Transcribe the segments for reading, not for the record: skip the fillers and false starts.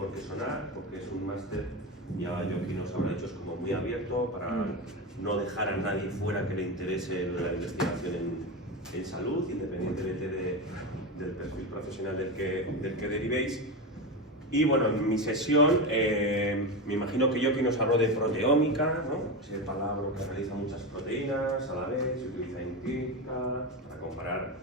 por qué sonar, porque es un máster, ya Joaquín nos habrá dicho, es como muy abierto para no dejar a nadie fuera que le interese la investigación en salud, independientemente del perfil profesional del que derivéis. Y bueno, en mi sesión, me imagino que Joaquín nos habló de proteómica, ¿no? Ese palabra que analiza muchas proteínas a la vez, se utiliza en clínica para comparar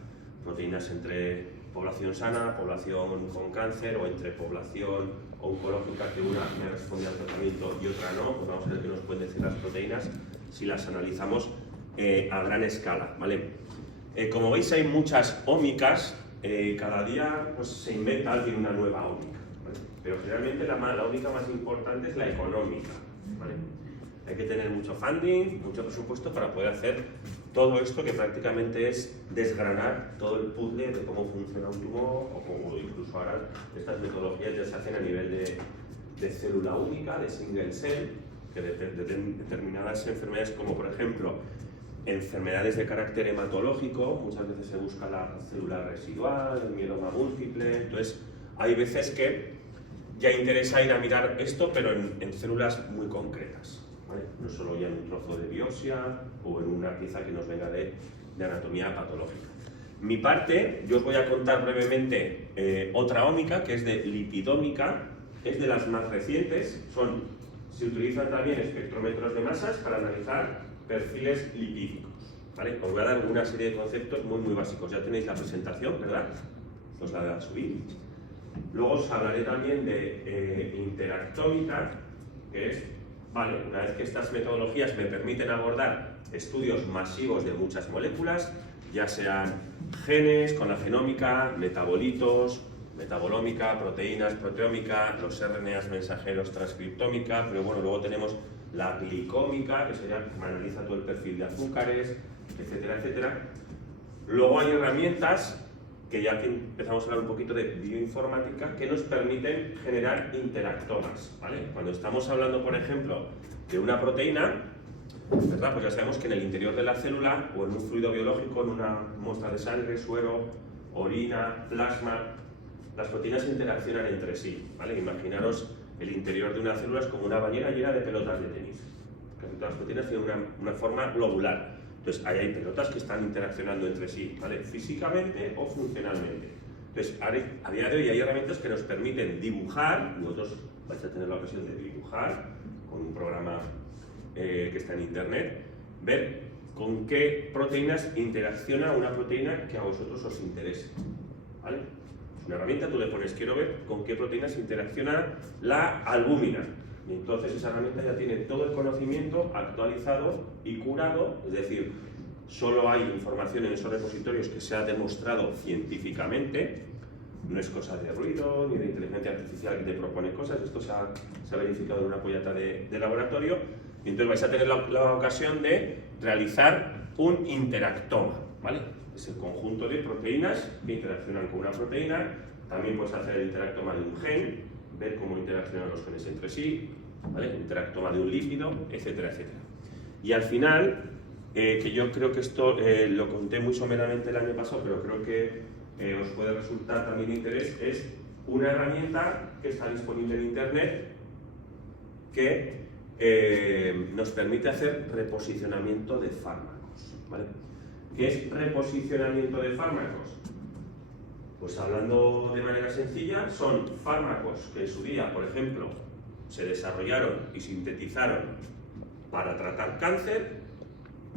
proteínas entre población sana, población con cáncer, o entre población oncológica, que una me responde al tratamiento y otra no. Pues vamos a ver qué nos pueden decir las proteínas si las analizamos a gran escala, ¿vale? Como veis, hay muchas ómicas, cada día pues, se inventa alguien una nueva ómica, ¿vale? Pero generalmente la ómica más importante es la económica, ¿vale? Hay que tener mucho funding, mucho presupuesto para poder hacer todo esto, que prácticamente es desgranar todo el puzzle de cómo funciona un tumor, o como incluso ahora estas metodologías ya se hacen a nivel de célula única, de single cell, que de determinadas enfermedades, como por ejemplo enfermedades de carácter hematológico, muchas veces se busca la célula residual, el mieloma múltiple. Entonces hay veces que ya interesa ir a mirar esto, pero en células muy concretas, ¿vale? No solo ya en un trozo de biopsia o en una pieza que nos venga de anatomía patológica. Mi parte, yo os voy a contar brevemente otra ómica, que es de lipidómica, es de las más recientes. Se utilizan también espectrómetros de masas para analizar perfiles lipídicos, ¿vale? Os voy a dar una serie de conceptos muy básicos. Ya tenéis la presentación, ¿verdad? Os la voy a subir. Luego os hablaré también de interactómica, que es, vale, una vez que estas metodologías me permiten abordar estudios masivos de muchas moléculas, ya sean genes con la genómica, metabolitos, metabolómica, proteínas, proteómica, los RNAs mensajeros, transcriptómica, pero bueno, luego tenemos la glicómica, que sería que analiza todo el perfil de azúcares, etcétera, etcétera. Luego hay herramientas que ya que empezamos a hablar un poquito de bioinformática, que nos permiten generar interactomas, ¿vale? Cuando estamos hablando, por ejemplo, de una proteína, ¿verdad? Pues ya sabemos que en el interior de la célula, o en un fluido biológico, en una muestra de sangre, suero, orina, plasma, las proteínas interaccionan entre sí, ¿vale? Imaginaros el interior de una célula es como una bañera llena de pelotas de tenis. Casi todas las proteínas tienen una forma globular. Entonces, ahí hay pelotas que están interaccionando entre sí, ¿vale? Físicamente o funcionalmente. Entonces, a día de hoy hay herramientas que nos permiten dibujar, vosotros vais a tener la ocasión de dibujar con un programa que está en internet, ver con qué proteínas interacciona una proteína que a vosotros os interese, ¿vale? Es una herramienta, tú le pones, quiero ver con qué proteínas interacciona la albúmina. Y entonces esa herramienta ya tiene todo el conocimiento actualizado y curado, es decir, solo hay información en esos repositorios que se ha demostrado científicamente, no es cosa de ruido ni de inteligencia artificial que te propone cosas, esto se ha verificado en una pollata de laboratorio, y entonces vais a tener la ocasión de realizar un interactoma, ¿vale? Es el conjunto de proteínas que interaccionan con una proteína. También puedes hacer el interactoma de un gen, ver cómo interaccionan los genes entre sí, ¿vale? Interactoma de un lípido, etcétera, etcétera. Y al final, que yo creo que esto lo conté muy someramente el año pasado, pero creo que os puede resultar también de interés, es una herramienta que está disponible en internet que nos permite hacer reposicionamiento de fármacos, ¿vale? ¿Qué es reposicionamiento de fármacos? Pues hablando de manera sencilla, son fármacos que en su día, por ejemplo, se desarrollaron y sintetizaron para tratar cáncer,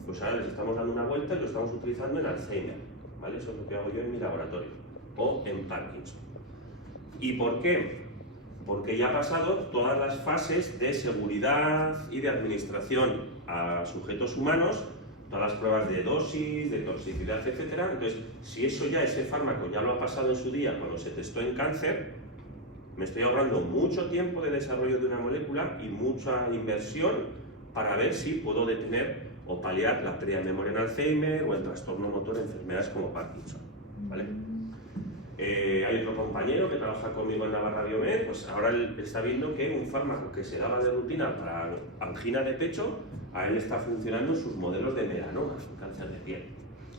pues ahora les estamos dando una vuelta y lo estamos utilizando en Alzheimer, ¿vale? Eso es lo que hago yo en mi laboratorio, o en Parkinson. ¿Y por qué? Porque ya ha pasado todas las fases de seguridad y de administración a sujetos humanos, todas las pruebas de dosis, de toxicidad, etc. Entonces, si eso ya, ese fármaco ya lo ha pasado en su día cuando se testó en cáncer, me estoy ahorrando mucho tiempo de desarrollo de una molécula y mucha inversión para ver si puedo detener o paliar la pérdida de memoria en Alzheimer o el trastorno motor en enfermedades como Parkinson, ¿vale? Hay otro compañero que trabaja conmigo en Navarra Biomed, pues ahora él está viendo que un fármaco que se daba de rutina para angina de pecho, a él está funcionando en sus modelos de melanoma, cáncer de piel,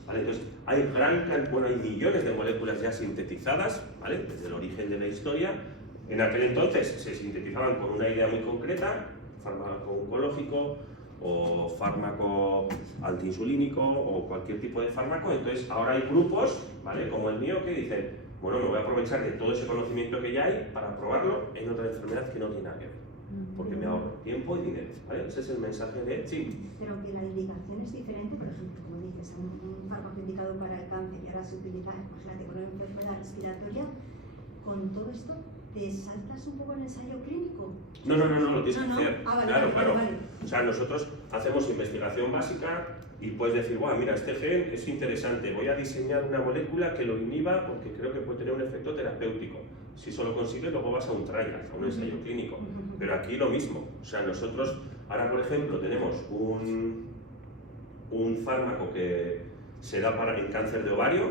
¿vale? Entonces, hay hay millones de moléculas ya sintetizadas, ¿vale? Desde el origen de la historia, En aquel entonces se sintetizaban con una idea muy concreta, fármaco oncológico o fármaco antiinsulínico o cualquier tipo de fármaco. Entonces ahora hay grupos, ¿vale?, como el mío, que dicen, bueno, me voy a aprovechar de todo ese conocimiento que ya hay para probarlo en otra enfermedad que no tiene nada que ver, porque me ahorro tiempo y dinero, ¿vale? Ese es el mensaje de sí. Pero aunque la indicación es diferente, por ejemplo, como dices, un fármaco indicado para el cáncer y ahora se utiliza, imagínate, con una enfermedad respiratoria, con todo esto, ¿te saltas un poco el ensayo clínico? No, lo tienes que hacer. Vale, Claro. Vale. O sea, nosotros hacemos investigación básica y puedes decir, wow, mira, este gen es interesante, voy a diseñar una molécula que lo inhiba porque creo que puede tener un efecto terapéutico. Si eso lo consigues, luego vas a un trial, a un ensayo clínico. Pero aquí lo mismo. O sea, nosotros ahora, por ejemplo, tenemos un fármaco que se da para el cáncer de ovario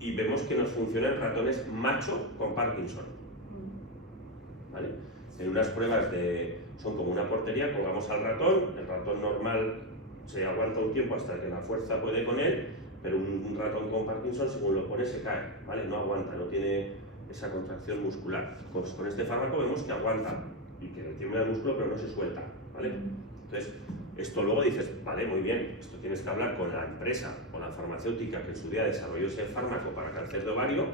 y vemos que nos funciona en ratones macho con Parkinson. ¿Vale? En unas pruebas son como una portería, colgamos al ratón, el ratón normal se aguanta un tiempo hasta que la fuerza puede con él, pero un ratón con Parkinson, según lo pone, se cae, ¿vale? No aguanta, no tiene esa contracción muscular. Pues con este fármaco vemos que aguanta y que tiembla el músculo, pero no se suelta, ¿vale? Entonces, esto luego dices, vale, muy bien, esto tienes que hablar con la empresa, con la farmacéutica que en su día desarrolló ese fármaco para cáncer de ovario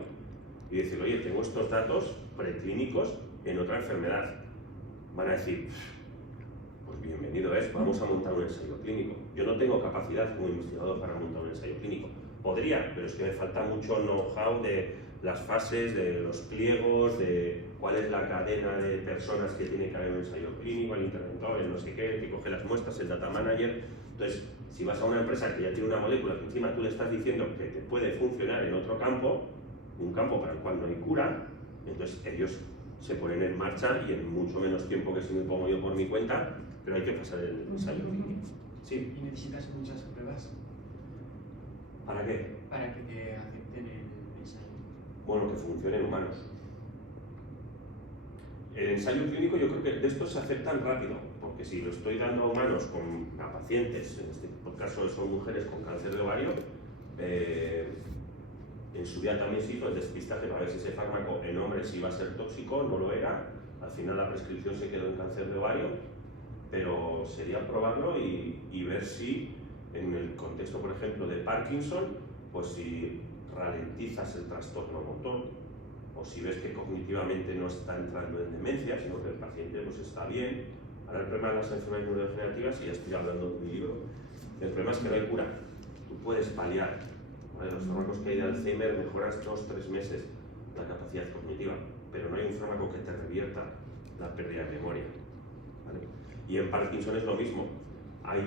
y decir, oye, tengo estos datos preclínicos en otra enfermedad. Van a decir, pues bienvenido es, vamos a montar un ensayo clínico. Yo no tengo capacidad como investigador para montar un ensayo clínico. Podría, pero es que me falta mucho know-how de las fases, de los pliegos, de cuál es la cadena de personas que tiene que haber en un ensayo clínico, el interventor, el no sé qué, que coge las muestras, el data manager. Entonces, si vas a una empresa que ya tiene una molécula que encima tú le estás diciendo que te puede funcionar en otro campo, un campo para el cual no hay cura, entonces ellos se ponen en marcha y en mucho menos tiempo que si me pongo yo por mi cuenta, pero hay que pasar el ensayo clínico. Sí. ¿Y necesitas muchas pruebas? ¿Para qué? Para que te acepten el ensayo. Bueno, que funcione en humanos. El ensayo clínico yo creo que de estos se aceptan rápido, porque si lo estoy dando a humanos, a pacientes, en este caso son mujeres con cáncer de ovario, en su día también se hizo el despistaje para ver si ese fármaco en hombres iba a ser tóxico, no lo era, al final la prescripción se quedó en cáncer de ovario, pero sería probarlo y ver si en el contexto, por ejemplo, de Parkinson, pues si ralentizas el trastorno motor, o si ves que cognitivamente no está entrando en demencia, sino que el paciente pues está bien. Ahora el problema de las enfermedades neurodegenerativas, y ya estoy hablando de mi libro, el problema es que no hay cura, tú puedes paliar, ¿vale? Los fármacos que hay de Alzheimer mejoras 2-3 meses la capacidad cognitiva, pero no hay un fármaco que te revierta la pérdida de memoria, ¿vale? Y en Parkinson es lo mismo, hay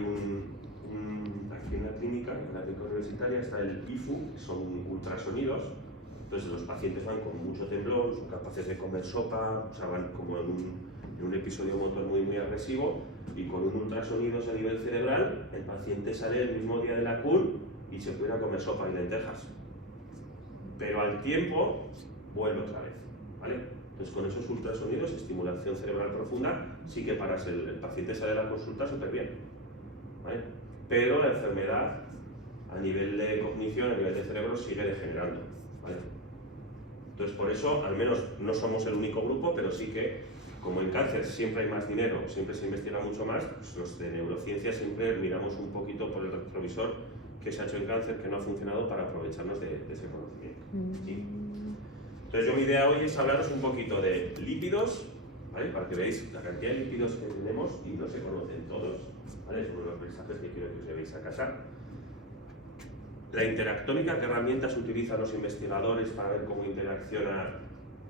aquí en la clínica universitaria está el IFU, que son ultrasonidos. Entonces los pacientes van con mucho temblor, son capaces de comer sopa, o sea, van como en un episodio motor muy agresivo, y con un ultrasonido a nivel cerebral el paciente sale el mismo día de la CUR y se puede ir a comer sopa y lentejas. Pero al tiempo vuelve otra vez, ¿vale? Entonces con esos ultrasonidos, estimulación cerebral profunda, sí que paras, el paciente sale de la consulta súper bien, ¿vale? Pero la enfermedad a nivel de cognición, a nivel de cerebro, sigue degenerando, ¿vale? Entonces por eso, al menos no somos el único grupo, pero sí que, como en cáncer siempre hay más dinero, siempre se investiga mucho más, pues los de neurociencia siempre miramos un poquito por el retrovisor que se ha hecho en cáncer, que no ha funcionado, para aprovecharnos de ese conocimiento, ¿sí? Entonces yo mi idea hoy es hablaros un poquito de lípidos, ¿vale? Para que veáis la cantidad de lípidos que tenemos y no se conocen todos, ¿vale? Es uno de los mensajes que quiero que os llevéis a casa. La interactómica, ¿qué herramientas utilizan los investigadores para ver cómo interacciona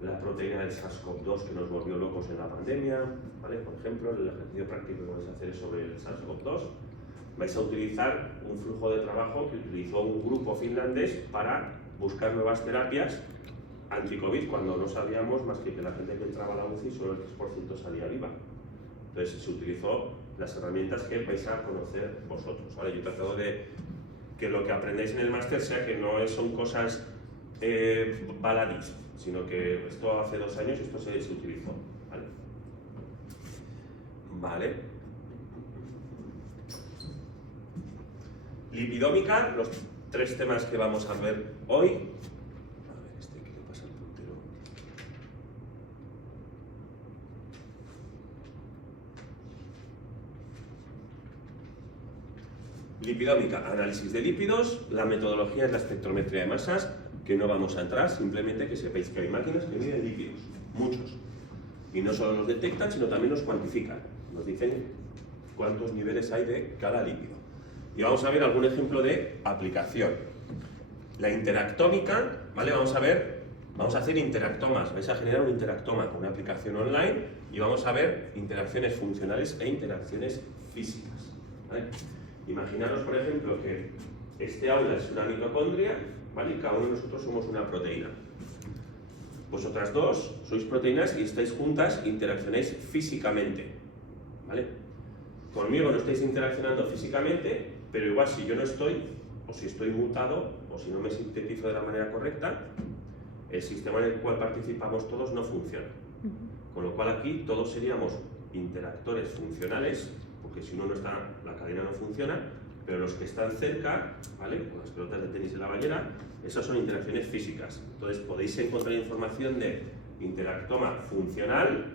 la proteína del SARS-CoV-2 que nos volvió locos en la pandemia? ¿Vale? Por ejemplo, el ejercicio práctico que vais a hacer es sobre el SARS-CoV-2. Vais a utilizar un flujo de trabajo que utilizó un grupo finlandés para buscar nuevas terapias anti-COVID, cuando no sabíamos más que la gente que entraba a la UCI solo el 3% salía viva. Entonces se utilizó las herramientas que vais a conocer vosotros, ¿vale? Yo he tratado de que lo que aprendáis en el máster sea que no son cosas baladís, sino que esto hace 2 años esto se utilizó, ¿vale? Vale. Lipidómica, los 3 temas que vamos a ver hoy. A ver, ¿qué le pasa al puntero? Lipidómica, análisis de lípidos, la metodología es la espectrometría de masas, que no vamos a entrar, simplemente que sepáis que hay máquinas que miden lípidos, muchos. Y no solo los detectan, sino también los cuantifican. Nos dicen cuántos niveles hay de cada lípido. Y vamos a ver algún ejemplo de aplicación. La interactómica, ¿vale? Vamos a hacer interactomas. Vais a generar un interactoma con una aplicación online y vamos a ver interacciones funcionales e interacciones físicas, ¿vale? Imaginaros, por ejemplo, que este aula es una mitocondria, ¿vale? Y cada uno de nosotros somos una proteína. Vosotras dos sois proteínas y estáis juntas, interaccionáis físicamente, ¿vale? Conmigo no estáis interaccionando físicamente, pero igual si yo no estoy, o si estoy mutado, o si no me sintetizo de la manera correcta, el sistema en el cual participamos todos no funciona. Con lo cual aquí todos seríamos interactores funcionales, porque si uno no está, la cadena no funciona, pero los que están cerca, ¿vale? Con las pelotas de tenis de la ballena, esas son interacciones físicas. Entonces podéis encontrar información de interactoma funcional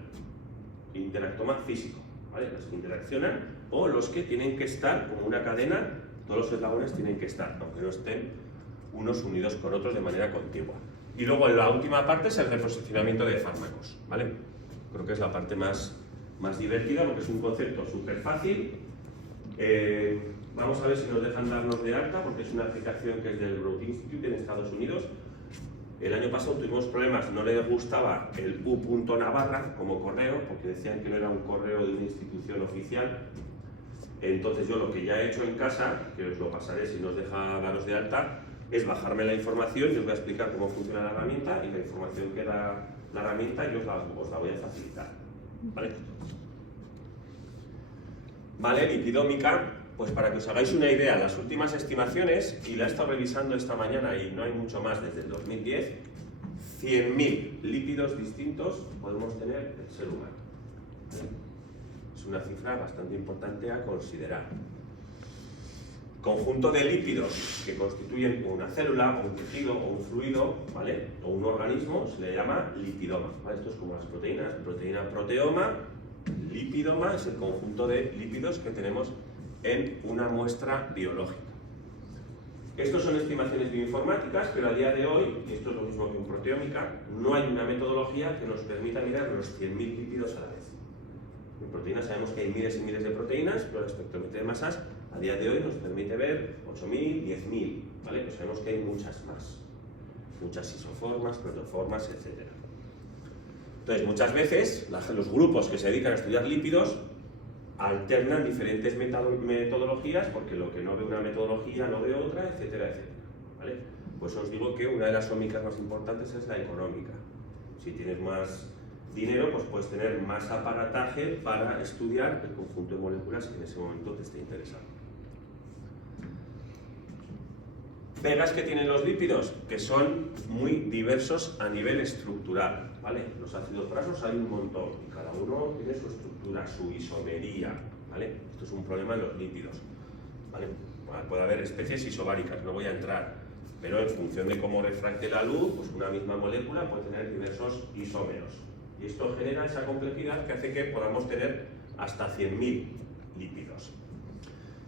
e interactoma físico, ¿vale? Los que interaccionan o los que tienen que estar como una cadena, todos los eslabones tienen que estar, aunque no estén unos unidos con otros de manera contigua. Y luego en la última parte es el reposicionamiento de fármacos, ¿vale? Creo que es la parte más divertida porque es un concepto súper fácil. Vamos a ver si nos dejan darnos de alta porque es una aplicación que es del Broad Institute en Estados Unidos. El año pasado tuvimos problemas, no les gustaba el u.navarra como correo porque decían que no era un correo de una institución oficial. Entonces yo lo que ya he hecho en casa, que os lo pasaré si nos deja daros de alta, es bajarme la información y os voy a explicar cómo funciona la herramienta y la información que da la herramienta y os la voy a facilitar. ¿Vale? Vale, lipidómica, pues para que os hagáis una idea, las últimas estimaciones, y la he estado revisando esta mañana y no hay mucho más desde el 2010, 100.000 lípidos distintos podemos tener el ser humano. ¿Vale? Es una cifra bastante importante a considerar. Conjunto de lípidos que constituyen una célula, o un tejido, o un fluido, ¿vale? O un organismo, se le llama lipidoma, ¿vale? Esto es como las proteínas, proteína, proteoma, lipidoma es el conjunto de lípidos que tenemos en una muestra biológica. Estos son estimaciones bioinformáticas, pero a día de hoy, y esto es lo mismo que en proteómica, no hay una metodología que nos permita mirar los 100.000 lípidos a la vez. En proteínas sabemos que hay miles y miles de proteínas, pero la espectrometría de masas a día de hoy nos permite ver 8.000, 10.000, ¿vale? Pues sabemos que hay muchas más, muchas isoformas, proteoformas, etc. Entonces, muchas veces los grupos que se dedican a estudiar lípidos alternan diferentes metodologías porque lo que no ve una metodología no ve otra, etcétera, etcétera, ¿vale? Pues os digo que una de las ómicas más importantes es la económica. Si tienes más dinero, pues puedes tener más aparataje para estudiar el conjunto de moléculas que en ese momento te esté interesando. Pegas que tienen los lípidos, que son muy diversos a nivel estructural, ¿vale? Los ácidos grasos hay un montón y cada uno tiene su estructura, su isomería, ¿vale? Esto es un problema en los lípidos, ¿vale? Puede haber especies isobáricas, no voy a entrar, pero en función de cómo refracte la luz, pues una misma molécula puede tener diversos isómeros. Y esto genera esa complejidad que hace que podamos tener hasta 100.000 lípidos.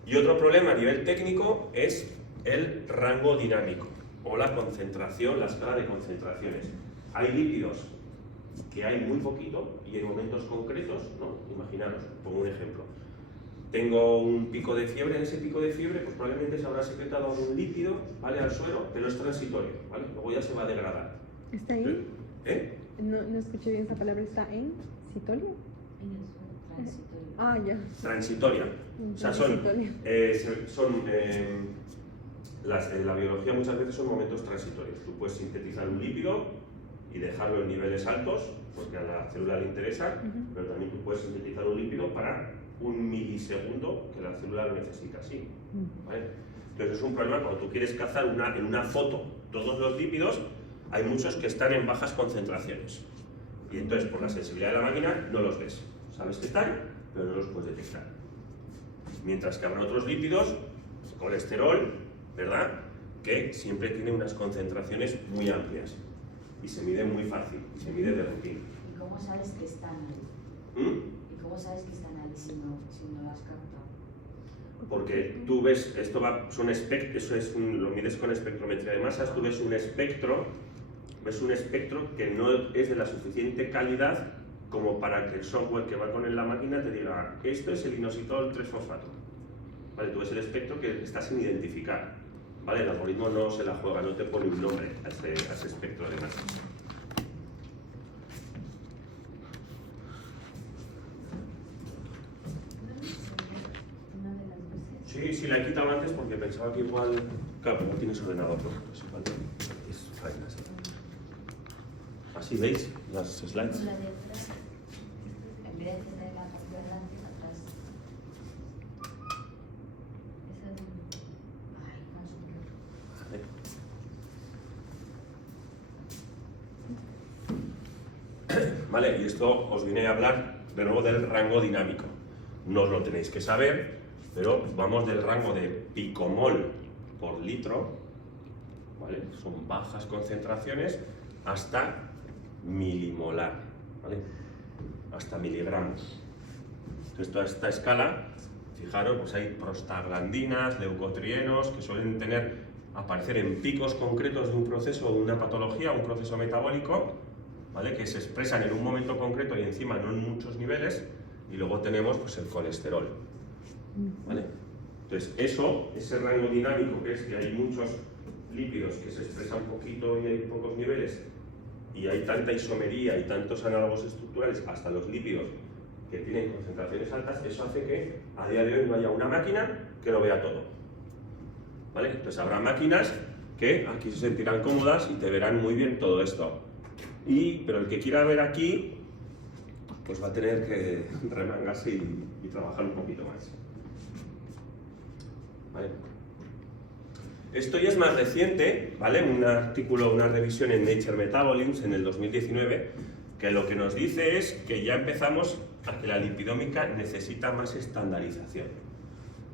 Y otro problema a nivel técnico es el rango dinámico o la concentración, la escala de concentraciones. Hay lípidos que hay muy poquito y en momentos concretos, ¿no? Imaginaros, pongo un ejemplo. Tengo un pico de fiebre, en ese pico de fiebre pues probablemente se habrá secretado un lípido, ¿vale? Al suelo, pero es transitorio, ¿vale? Luego ya se va a degradar. ¿Está ahí? ¿Eh? No escuché bien esa palabra, ¿está en citolia? Transitorio. Ah, ya. Transitoria. O sea, en la biología muchas veces son momentos transitorios. Tú puedes sintetizar un lípido y dejarlo en niveles altos, porque a la célula le interesa, pero también tú puedes sintetizar un lípido para un milisegundo que la célula lo necesita así, ¿vale? Entonces es un problema cuando tú quieres cazar en una foto todos los lípidos, hay muchos que están en bajas concentraciones. Y entonces por la sensibilidad de la máquina no los ves. Sabes que están, pero no los puedes detectar. Mientras que habrá otros lípidos, colesterol, ¿verdad? Que siempre tiene unas concentraciones muy amplias. Y se mide muy fácil, y se mide de rutina. ¿Y cómo sabes que están ahí? ¿Y cómo sabes que están ahí si no las captas? Porque tú ves, esto va, son lo mides con espectrometría de masas, tú ves un espectro que no es de la suficiente calidad como para que el software que va con la máquina te diga, esto es el inositol 3-fosfato. ¿Vale? Tú ves el espectro que está sin identificar. ¿Vale? El algoritmo no se la juega, no te pone un nombre a ese espectro de masas. Una de las versiones. Sí, la he quitado antes porque pensaba que igual... Claro, pero no tienes ordenador, ¿no? Pues igual es fácil así. Así veis las slides. La de atrás, en vez de tener la parte de adelante, atrás. Esa es... Ay, más o menos. Vale, y esto os viene a hablar de nuevo del rango dinámico. No os lo tenéis que saber, pero vamos del rango de picomol por litro, ¿vale? Son bajas concentraciones, hasta milimolar, ¿vale? Hasta miligramos. Entonces, toda esta escala, fijaros, pues hay prostaglandinas, leucotrienos, que suelen aparecer en picos concretos de un proceso o de una patología, un proceso metabólico, ¿vale? Que se expresan en un momento concreto y encima no en muchos niveles, y luego tenemos pues, el colesterol, ¿vale? Entonces, ese rango dinámico, que es que hay muchos lípidos que se expresan poquito y hay pocos niveles, y hay tanta isomería y tantos análogos estructurales, hasta los lípidos que tienen concentraciones altas, eso hace que a día de hoy no haya una máquina que lo vea todo, ¿vale? Entonces habrá máquinas que aquí se sentirán cómodas y te verán muy bien todo esto, pero el que quiera ver aquí, pues va a tener que remangarse y trabajar un poquito más, ¿vale? Esto ya es más reciente, ¿vale? Un artículo, una revisión en Nature Metabolism en el 2019, que lo que nos dice es que ya empezamos a que la lipidómica necesita más estandarización.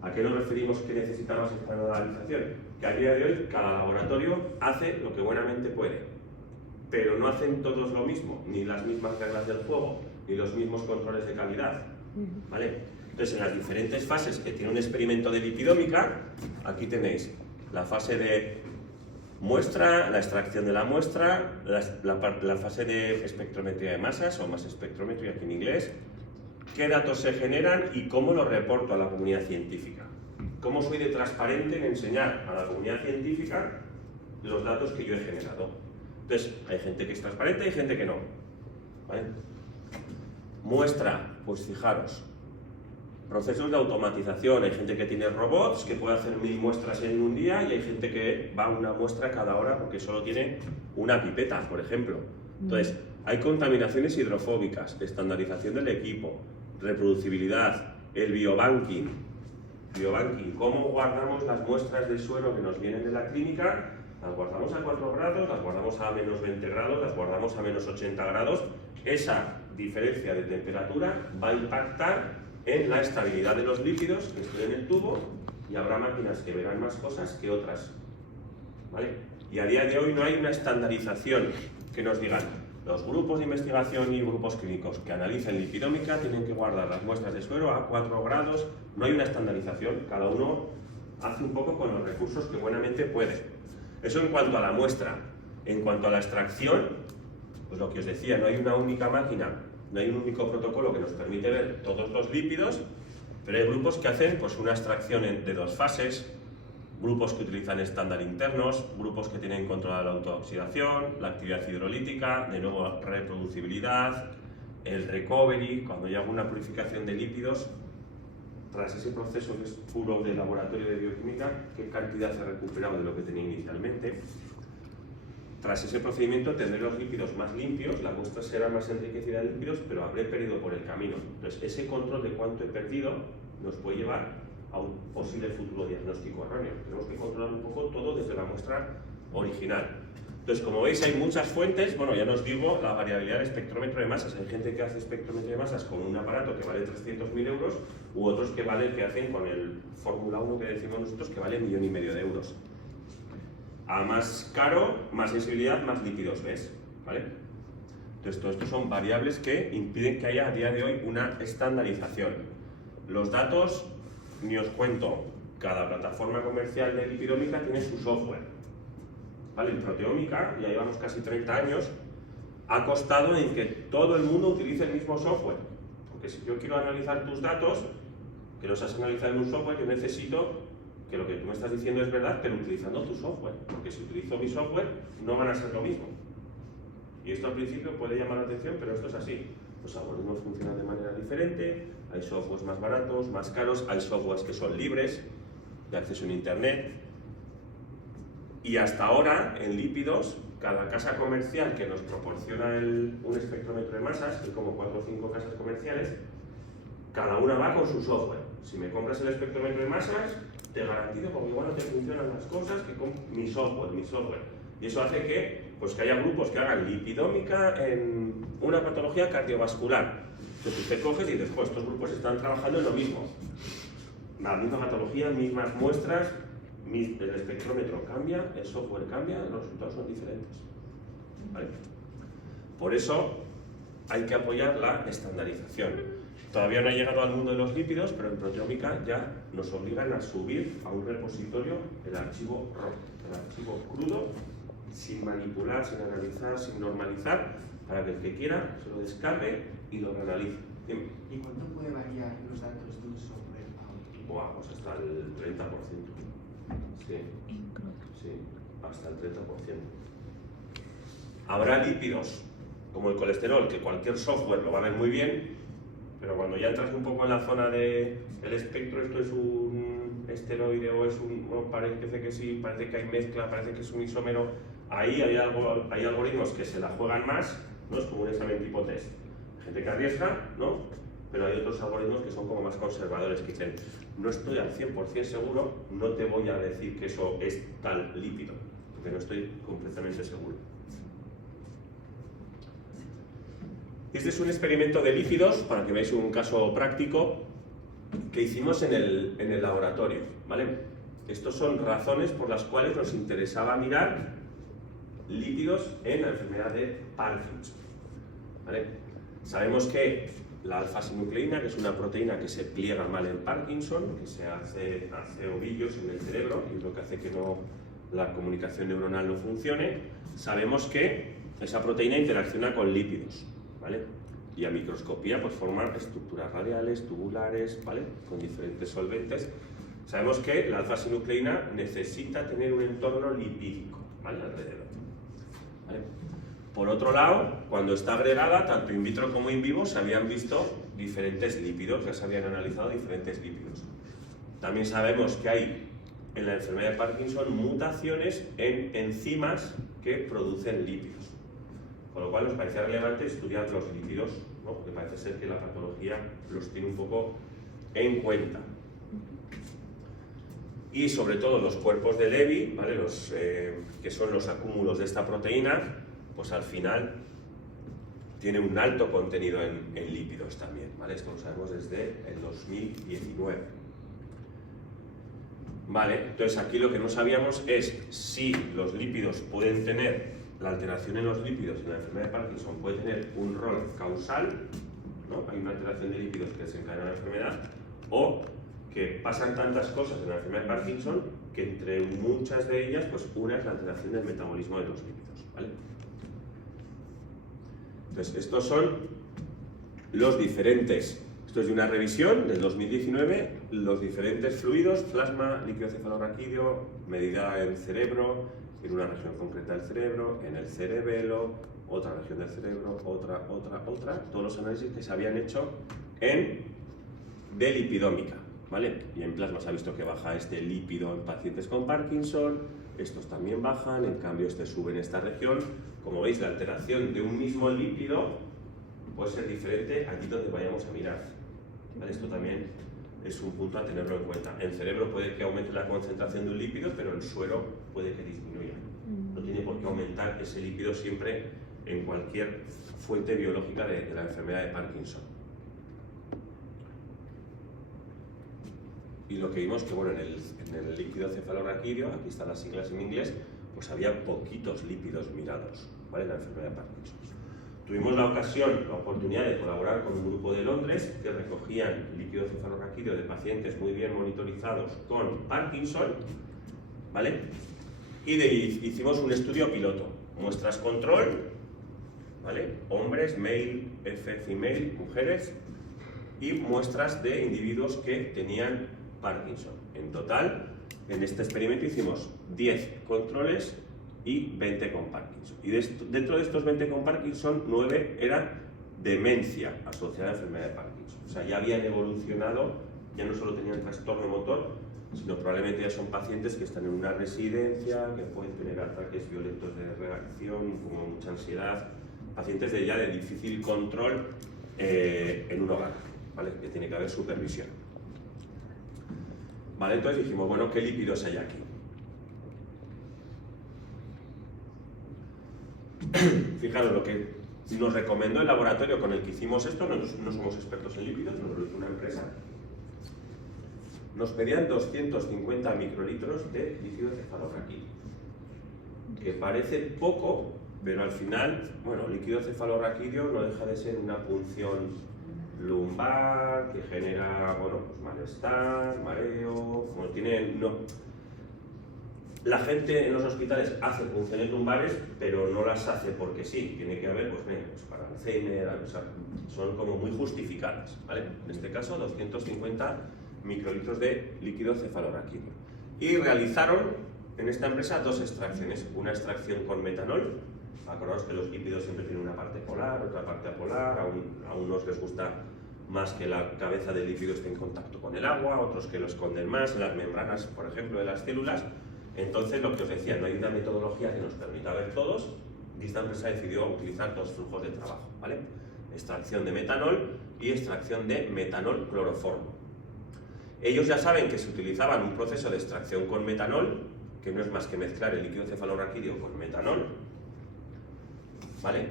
¿A qué nos referimos que necesita más estandarización? Que a día de hoy cada laboratorio hace lo que buenamente puede, pero no hacen todos lo mismo, ni las mismas reglas del juego, ni los mismos controles de calidad, ¿vale? Entonces, en las diferentes fases que tiene un experimento de lipidómica, aquí tenéis la fase de muestra, la extracción de la muestra, la fase de espectrometría de masas, o más espectrometría aquí en inglés, qué datos se generan y cómo los reporto a la comunidad científica. Cómo soy de transparente en enseñar a la comunidad científica los datos que yo he generado. Entonces, hay gente que es transparente y hay gente que no, ¿vale? Muestra, pues fijaros, procesos de automatización. Hay gente que tiene robots que puede hacer 1000 muestras en un día y hay gente que va a una muestra cada hora porque solo tiene una pipeta, por ejemplo. Entonces, hay contaminaciones hidrofóbicas, estandarización del equipo, reproducibilidad, el biobanking, cómo guardamos las muestras de suero que nos vienen de la clínica. Las guardamos a 4 grados, las guardamos a menos 20 grados, las guardamos a menos 80 grados. Esa diferencia de temperatura va a impactar en la estabilidad de los lípidos que estén en el tubo, y habrá máquinas que verán más cosas que otras, ¿vale? Y a día de hoy no hay una estandarización que nos digan los grupos de investigación y grupos clínicos que analicen lipidómica tienen que guardar las muestras de suero a 4 grados, no hay una estandarización, cada uno hace un poco con los recursos que buenamente puede. Eso en cuanto a la muestra. En cuanto a la extracción, pues lo que os decía, no hay una única máquina, no hay un único protocolo que nos permite ver todos los lípidos, pero hay grupos que hacen pues, una extracción de 2 fases, grupos que utilizan estándar internos, grupos que tienen controlada la autooxidación, la actividad hidrolítica, de nuevo reproducibilidad, el recovery, cuando yo hago una purificación de lípidos, tras ese proceso que es puro de laboratorio de bioquímica, qué cantidad he recuperado de lo que tenía inicialmente. Tras ese procedimiento tendré los lípidos más limpios, la muestra será más enriquecida en lípidos, pero habré perdido por el camino. Entonces, ese control de cuánto he perdido nos puede llevar a un posible futuro diagnóstico erróneo. Tenemos que controlar un poco todo desde la muestra original. Entonces, como veis, hay muchas fuentes. Bueno, ya os digo, la variabilidad del espectrómetro de masas. Hay gente que hace espectrómetro de masas con un aparato que vale 300.000 euros, u otros que hacen con el Fórmula 1 que decimos nosotros, que vale 1,5 millones de euros. A más caro, más sensibilidad, más lípidos ves, ¿vale? Entonces, todo esto son variables que impiden que haya a día de hoy una estandarización. Los datos ni os cuento, cada plataforma comercial de lipidómica tiene su software. ¿Vale? En proteómica, ya llevamos casi 30 años, ha costado en que todo el mundo utilice el mismo software. Porque si yo quiero analizar tus datos, que los has analizado en un software, yo necesito que lo que tú me estás diciendo es verdad, pero utilizando tu software. Porque si utilizo mi software, no van a ser lo mismo. Y esto al principio puede llamar la atención, pero esto es así. Los algoritmos funcionan de manera diferente, hay softwares más baratos, más caros, hay softwares que son libres, de acceso en internet. Y hasta ahora, en lípidos, cada casa comercial que nos proporciona un espectrómetro de masas, hay como 4 o 5 casas comerciales, cada una va con su software. Si me compras el espectrómetro de masas, te garantizo, porque igual no te funcionan las cosas, que con mi software. Y eso hace que haya grupos que hagan lipidómica en una patología cardiovascular. Entonces usted coges y dices, estos grupos están trabajando en lo mismo. La misma patología, mismas muestras, el espectrómetro cambia, el software cambia, los resultados son diferentes. ¿Vale? Por eso hay que apoyar la estandarización. Todavía no ha llegado al mundo de los lípidos, pero en proteómica ya nos obligan a subir a un repositorio el archivo RAW, el archivo crudo, sin manipular, sin analizar, sin normalizar, para que el que quiera se lo descargue y lo reanalice. Dime. ¿Y cuánto puede variar los datos de un software a otro? Buah, pues hasta el 30%. Sí, hasta el 30%. Habrá lípidos, como el colesterol, que cualquier software lo va a ver muy bien, pero cuando ya entras un poco en la zona de el espectro, esto es un esteroide o es un... Bueno, parece que sí, parece que hay mezcla, parece que es un isómero. Ahí hay algoritmos que se la juegan más, ¿no? Es como un examen tipo test. Hay gente que arriesga, ¿no? Pero hay otros algoritmos que son como más conservadores, que dicen, no estoy al 100% seguro, no te voy a decir que eso es tal lípido, porque no estoy completamente seguro. Este es un experimento de lípidos, para que veáis un caso práctico, que hicimos en el laboratorio, ¿vale? Estas son razones por las cuales nos interesaba mirar lípidos en la enfermedad de Parkinson, ¿vale? Sabemos que la alfa-sinucleína, que es una proteína que se pliega mal en Parkinson, que se hace ovillos en el cerebro y es lo que hace que la comunicación neuronal no funcione, sabemos que esa proteína interacciona con lípidos, ¿vale? Y a microscopía pues forma estructuras radiales, tubulares, ¿vale? Con diferentes solventes. Sabemos que la alfa-sinucleína necesita tener un entorno lipídico, ¿vale? Alrededor, ¿vale? Por otro lado, cuando está agregada, tanto in vitro como in vivo, se habían visto diferentes lípidos, ya se habían analizado diferentes lípidos. También sabemos que hay en la enfermedad de Parkinson mutaciones en enzimas que producen lípidos. Con lo cual nos parece relevante estudiar los lípidos, ¿no? Porque parece ser que la patología los tiene un poco en cuenta. Y sobre todo los cuerpos de Levy, ¿vale? Que son los acúmulos de esta proteína, pues al final tiene un alto contenido en lípidos también, ¿vale? Esto lo sabemos desde el 2019. Vale, entonces aquí lo que no sabíamos es si los lípidos pueden tener, la alteración en los lípidos en la enfermedad de Parkinson puede tener un rol causal, ¿no? Hay una alteración de lípidos que desencadena la enfermedad, o que pasan tantas cosas en la enfermedad de Parkinson que entre muchas de ellas, pues una es la alteración del metabolismo de los lípidos, ¿vale? Entonces, estos son los diferentes, esto es de una revisión del 2019, los diferentes fluidos, plasma, líquido cefalorraquídeo, medida en cerebro, en una región concreta del cerebro, en el cerebelo, otra región del cerebro, otra, todos los análisis que se habían hecho de lipidómica, ¿vale? Y en plasma se ha visto que baja este lípido en pacientes con Parkinson, estos también bajan, en cambio este sube en esta región. Como veis, la alteración de un mismo lípido puede ser diferente allí donde vayamos a mirar, ¿vale? Esto también es un punto a tenerlo en cuenta. En cerebro puede que aumente la concentración de un lípido, pero en suero puede que disminuya. No tiene por qué aumentar ese lípido siempre en cualquier fuente biológica de la enfermedad de Parkinson. Y lo que vimos que, bueno, en el líquido cefalorraquídeo, aquí están las siglas en inglés, pues había poquitos lípidos mirados, ¿vale? En la enfermedad de Parkinson. tuvimos la oportunidad de colaborar con un grupo de Londres que recogían líquido cefalorraquídeo de pacientes muy bien monitorizados con Parkinson, ¿vale? Y hicimos un estudio piloto, muestras control, ¿vale? Hombres, male, female, mujeres, y muestras de individuos que tenían Parkinson. En total, en este experimento hicimos 10 controles y 20 con Parkinson. Y dentro de estos 20 con Parkinson, 9 eran demencia asociada a la enfermedad de Parkinson. O sea, ya habían evolucionado, ya no solo tenían trastorno motor, sino probablemente ya son pacientes que están en una residencia, que pueden tener ataques violentos de reacción, como mucha ansiedad, pacientes ya de difícil control en un hogar, ¿vale? Que tiene que haber supervisión. Vale, entonces dijimos, bueno, ¿qué lípidos hay aquí? Fijaros, lo que nos recomendó el laboratorio con el que hicimos esto, nosotros no somos expertos en lípidos, nos lo hizo una empresa, nos pedían 250 microlitros de líquido cefalorraquídeo, que parece poco, pero al final, bueno, líquido cefalorraquídeo no deja de ser una punción lumbar que genera, bueno, pues malestar, mareo, como tiene, no. La gente en los hospitales hace punciones lumbares, pero no las hace porque sí, tiene que haber, pues, para Alzheimer, o sea, son como muy justificadas, ¿vale? En este caso, 250 microlitros de líquido cefalorraquídeo. Y realizaron en esta empresa 2 extracciones, una extracción con metanol. Acordaos que los lípidos siempre tienen una parte polar, otra parte apolar, a unos les gusta más que la cabeza del lípido esté en contacto con el agua, otros que lo esconden más en las membranas, por ejemplo, de las células. Entonces, lo que os decía, no hay una metodología que nos permita ver todos, y esta empresa decidió utilizar 2 flujos de trabajo, ¿vale? Extracción de metanol y extracción de metanol cloroformo. Ellos ya saben que se utilizaban un proceso de extracción con metanol, que no es más que mezclar el líquido cefalorraquídeo con metanol, ¿vale?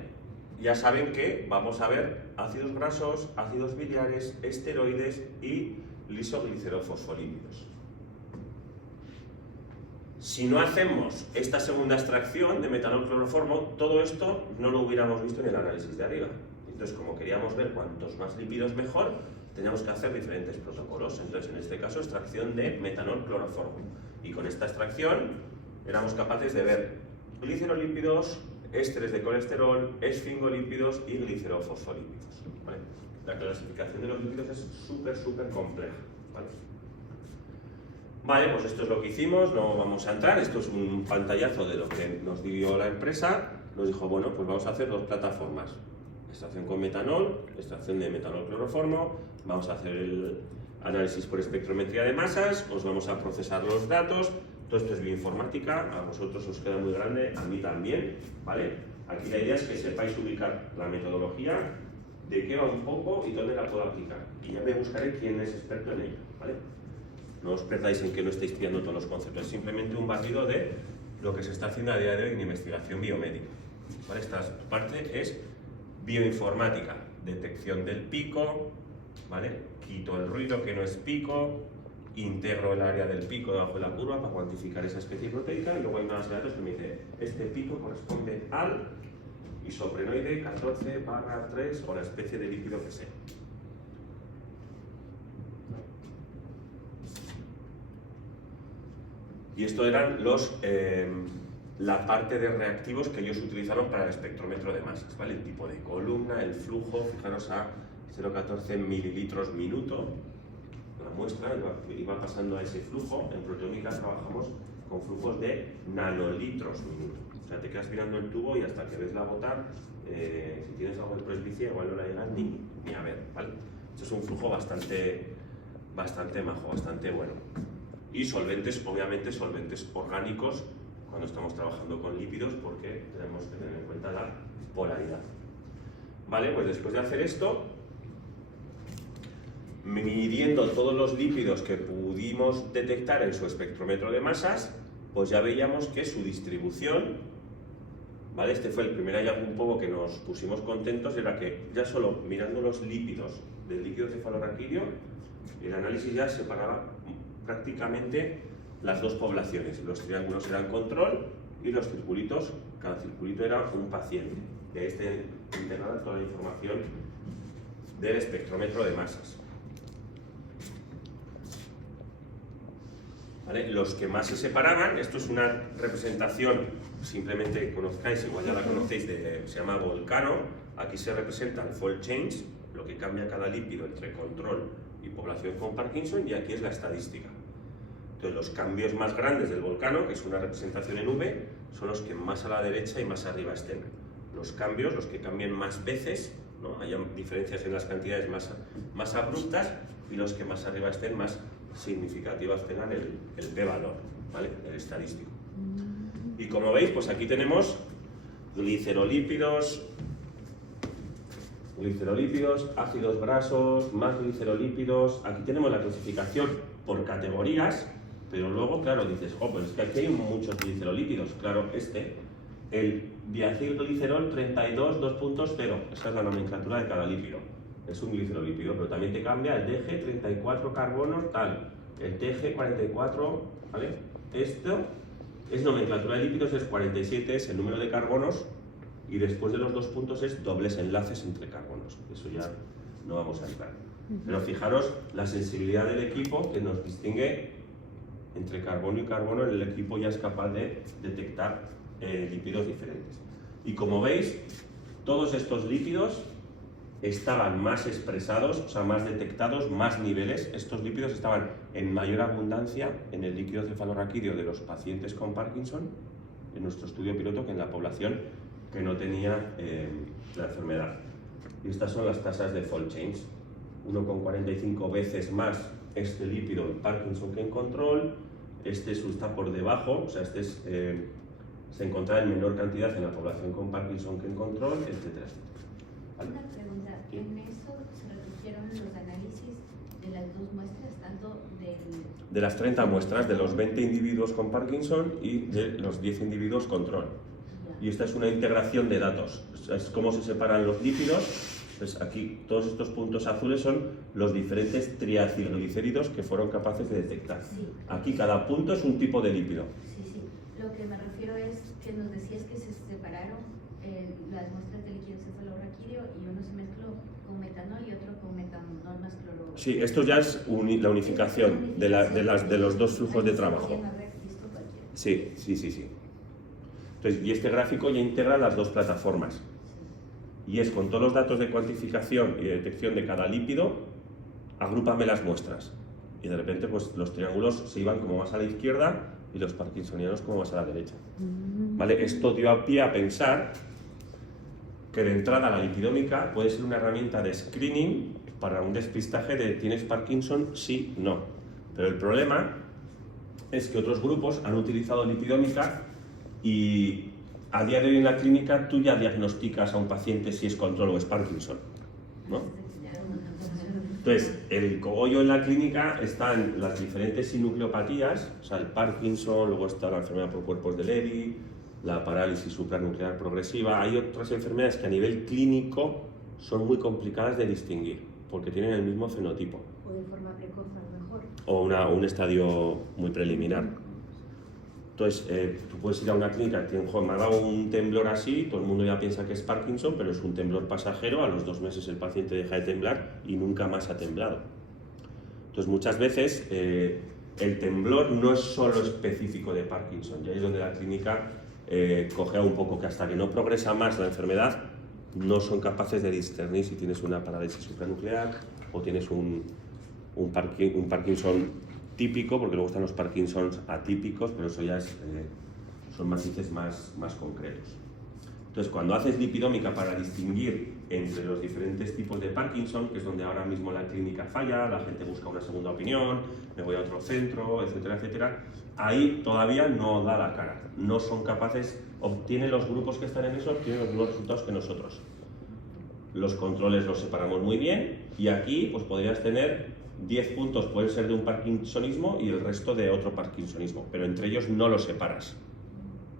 Ya saben que vamos a ver ácidos grasos, ácidos biliares, esteroides y lisoglicerofosfolípidos. Si no hacemos esta segunda extracción de metanol cloroformo, todo esto no lo hubiéramos visto en el análisis de arriba. Entonces, como queríamos ver cuantos más lípidos mejor, teníamos que hacer diferentes protocolos. Entonces, en este caso, extracción de metanol cloroformo. Y con esta extracción éramos capaces de ver glicerolípidos, ésteres de colesterol, esfingolípidos y glicerofosfolípidos, ¿vale? La clasificación de los lípidos es súper compleja, ¿vale? Vale, pues esto es lo que hicimos, no vamos a entrar, esto es un pantallazo de lo que nos dio la empresa. Nos dijo, bueno, pues vamos a hacer 2 plataformas, extracción con metanol, extracción de metanol cloroformo, vamos a hacer el análisis por espectrometría de masas, os vamos a procesar los datos. Todo esto es bioinformática, a vosotros os queda muy grande, a mí también, ¿vale? Aquí la idea es que sepáis ubicar la metodología, de qué va un poco y dónde la puedo aplicar. Y ya me buscaré quién es experto en ello, ¿vale? No os perdáis en que no estéis pillando todos los conceptos, es simplemente un batido de lo que se está haciendo a día de hoy en investigación biomédica, ¿vale? Esta parte es bioinformática, detección del pico, ¿vale? Quito el ruido que no es pico, integro el área del pico debajo de la curva para cuantificar esa especie proteica y luego hay una base de datos que me dice este pico corresponde al isoprenoide 14/3 o la especie de lípido que sea. Y esto eran la parte de reactivos que ellos utilizaron para el espectrómetro de masas, ¿vale? El tipo de columna, el flujo, fijaros a 0,14 mililitros minuto. La muestra iba pasando a ese flujo. En proteómica trabajamos con flujos de nanolitros minuto. O sea, te quedas mirando el tubo y hasta que ves la gota, si tienes algo de presbicia, igual no la llegas ni a ver, ¿vale? Esto es un flujo bastante majo, bastante bueno. Y solventes, obviamente solventes orgánicos cuando estamos trabajando con lípidos, porque tenemos que tener en cuenta la polaridad. Vale, pues después de hacer esto, midiendo todos los lípidos que pudimos detectar en su espectrómetro de masas, pues ya veíamos que su distribución, ¿vale? Este fue el primer hallazgo un poco que nos pusimos contentos, era que ya solo mirando los lípidos del líquido cefalorraquídeo, el análisis ya separaba prácticamente las 2 poblaciones. Los triángulos eran control y los circulitos, cada circulito era un paciente. y ahí está integrada toda la información del espectrómetro de masas. ¿Vale? Los que más se separaban, esto es una representación, simplemente que conozcáis, igual ya la conocéis, se llama Volcano. Aquí se representa el fold change, lo que cambia cada lípido entre control y población con Parkinson, y aquí es la estadística. Entonces los cambios más grandes del Volcano, que es una representación en V, son los que más a la derecha y más arriba estén. Los cambios, los que cambien más veces, ¿no? Hay diferencias en las cantidades más abruptas, y los que más arriba estén más significativas tengan el p-valor, ¿vale? El estadístico. Y como veis, pues aquí tenemos glicerolípidos, ácidos grasos, más glicerolípidos. Aquí tenemos la clasificación por categorías, pero luego, claro, dices, oh, pues es que aquí hay muchos glicerolípidos. Claro, el diacilglicerol 32 2.0, esa es la nomenclatura de cada lípido. Es un glicerolípido, pero también te cambia el DG 34 carbonos, tal, el TG 44, ¿vale? Esto es nomenclatura de lípidos, es 47, es el número de carbonos, y después de los 2 puntos es dobles enlaces entre carbonos. Eso ya no vamos a entrar. Pero fijaros la sensibilidad del equipo, que nos distingue entre carbono y carbono. El equipo ya es capaz de detectar lípidos diferentes. Y como veis, todos estos lípidos estaban más expresados, o sea, más detectados, más niveles. Estos lípidos estaban en mayor abundancia en el líquido cefalorraquídeo de los pacientes con Parkinson, en nuestro estudio piloto, que en la población que no tenía la enfermedad. Y estas son las tasas de fold change. 1,45 veces más este lípido en Parkinson que en control. Este está por debajo, o sea, se encontraba en menor cantidad en la población con Parkinson que en control, etcétera, etcétera. ¿Vale? Una pregunta, ¿en eso se recogieron los análisis de las dos muestras, tanto de las 30 muestras, de los 20 individuos con Parkinson y de los 10 individuos control? Y esta es una integración de datos, es cómo se separan los lípidos. Pues aquí todos estos puntos azules son los diferentes triacilglicéridos que fueron capaces de detectar. Sí. Aquí cada punto es un tipo de lípido. Sí, sí. Lo que me refiero es que nos decías que se separaron las muestras de líquido cefalorraquídeo y uno se mezcló con metanol y otro con metanol más cloro. Sí, esto ya es la unificación de los dos flujos de trabajo. Sí. Entonces, y este gráfico ya integra las dos plataformas. Y es con todos los datos de cuantificación y de detección de cada lípido, agrúpame las muestras. Y de repente, pues los triángulos se iban como más a la izquierda y los parkinsonianos como más a la derecha. ¿Vale? Esto dio a pie a pensar que de entrada la lipidómica puede ser una herramienta de screening para un despistaje de ¿tienes Parkinson? Sí, no. Pero el problema es que otros grupos han utilizado lipidómica y a día de hoy en la clínica tú ya diagnosticas a un paciente si es control o es Parkinson, ¿no? Entonces, el cogollo en la clínica están las diferentes sinucleopatías, o sea, el Parkinson, luego está la enfermedad por cuerpos de Levy, la parálisis supranuclear progresiva. Hay otras enfermedades que a nivel clínico son muy complicadas de distinguir, porque tienen el mismo fenotipo. O de forma precoz a lo mejor. O un estadio muy preliminar. Entonces, tú puedes ir a una clínica, me ha dado un temblor así, todo el mundo ya piensa que es Parkinson, pero es un temblor pasajero, a los 2 meses el paciente deja de temblar y nunca más ha temblado. Entonces, muchas veces el temblor no es solo específico de Parkinson, y ahí es donde la clínica cojea un poco, que hasta que no progresa más la enfermedad, no son capaces de discernir si tienes una parálisis supranuclear o tienes un Parkinson típico, porque luego están los Parkinsons atípicos, pero eso ya son matices más concretos. Entonces, cuando haces lipidómica para distinguir entre los diferentes tipos de Parkinson, que es donde ahora mismo la clínica falla, la gente busca una segunda opinión, me voy a otro centro, etcétera, etcétera, ahí todavía no da la cara, no son capaces, obtienen los grupos que están en eso, obtienen los mismos resultados que nosotros. Los controles los separamos muy bien y aquí pues podrías tener 10 puntos pueden ser de un parkinsonismo y el resto de otro parkinsonismo, pero entre ellos no los separas.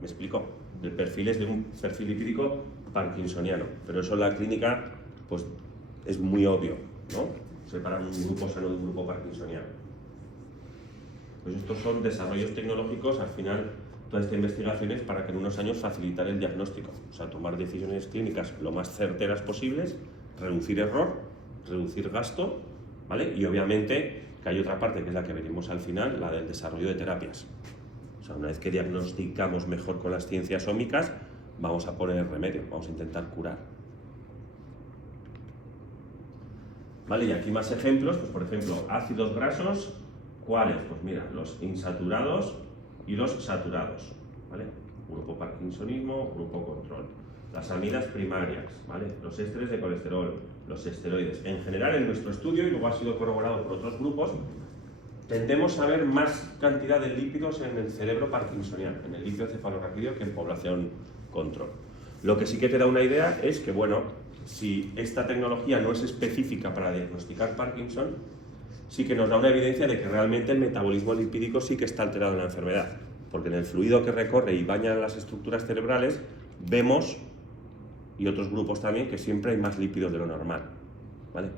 ¿Me explico? El perfil es de un perfil lipídico parkinsoniano, pero eso en la clínica pues es muy obvio, ¿no? Separar un grupo sano de un grupo parkinsoniano. Pues estos son desarrollos tecnológicos, al final toda esta investigación es para que en unos años facilitar el diagnóstico, o sea, tomar decisiones clínicas lo más certeras posibles, reducir error, reducir gasto, ¿vale? Y obviamente que hay otra parte que es la que veremos al final, la del desarrollo de terapias. O sea, una vez que diagnosticamos mejor con las ciencias ómicas, vamos a poner remedio, vamos a intentar curar. ¿Vale? Y aquí más ejemplos, pues por ejemplo, ácidos grasos, ¿cuáles? Pues mira, los insaturados y los saturados, ¿vale? Grupo parkinsonismo, grupo control. Las amidas primarias, ¿vale? Los ésteres de colesterol, los esteroides. En general, en nuestro estudio, y luego ha sido corroborado por otros grupos, tendemos a ver más cantidad de lípidos en el cerebro parkinsoniano, en el líquido cefalorraquídeo, que en población control. Lo que sí que te da una idea es que, bueno, si esta tecnología no es específica para diagnosticar Parkinson, sí que nos da una evidencia de que realmente el metabolismo lipídico sí que está alterado en la enfermedad, porque en el fluido que recorre y baña las estructuras cerebrales vemos, y otros grupos también, que siempre hay más lípidos de lo normal, ¿vale?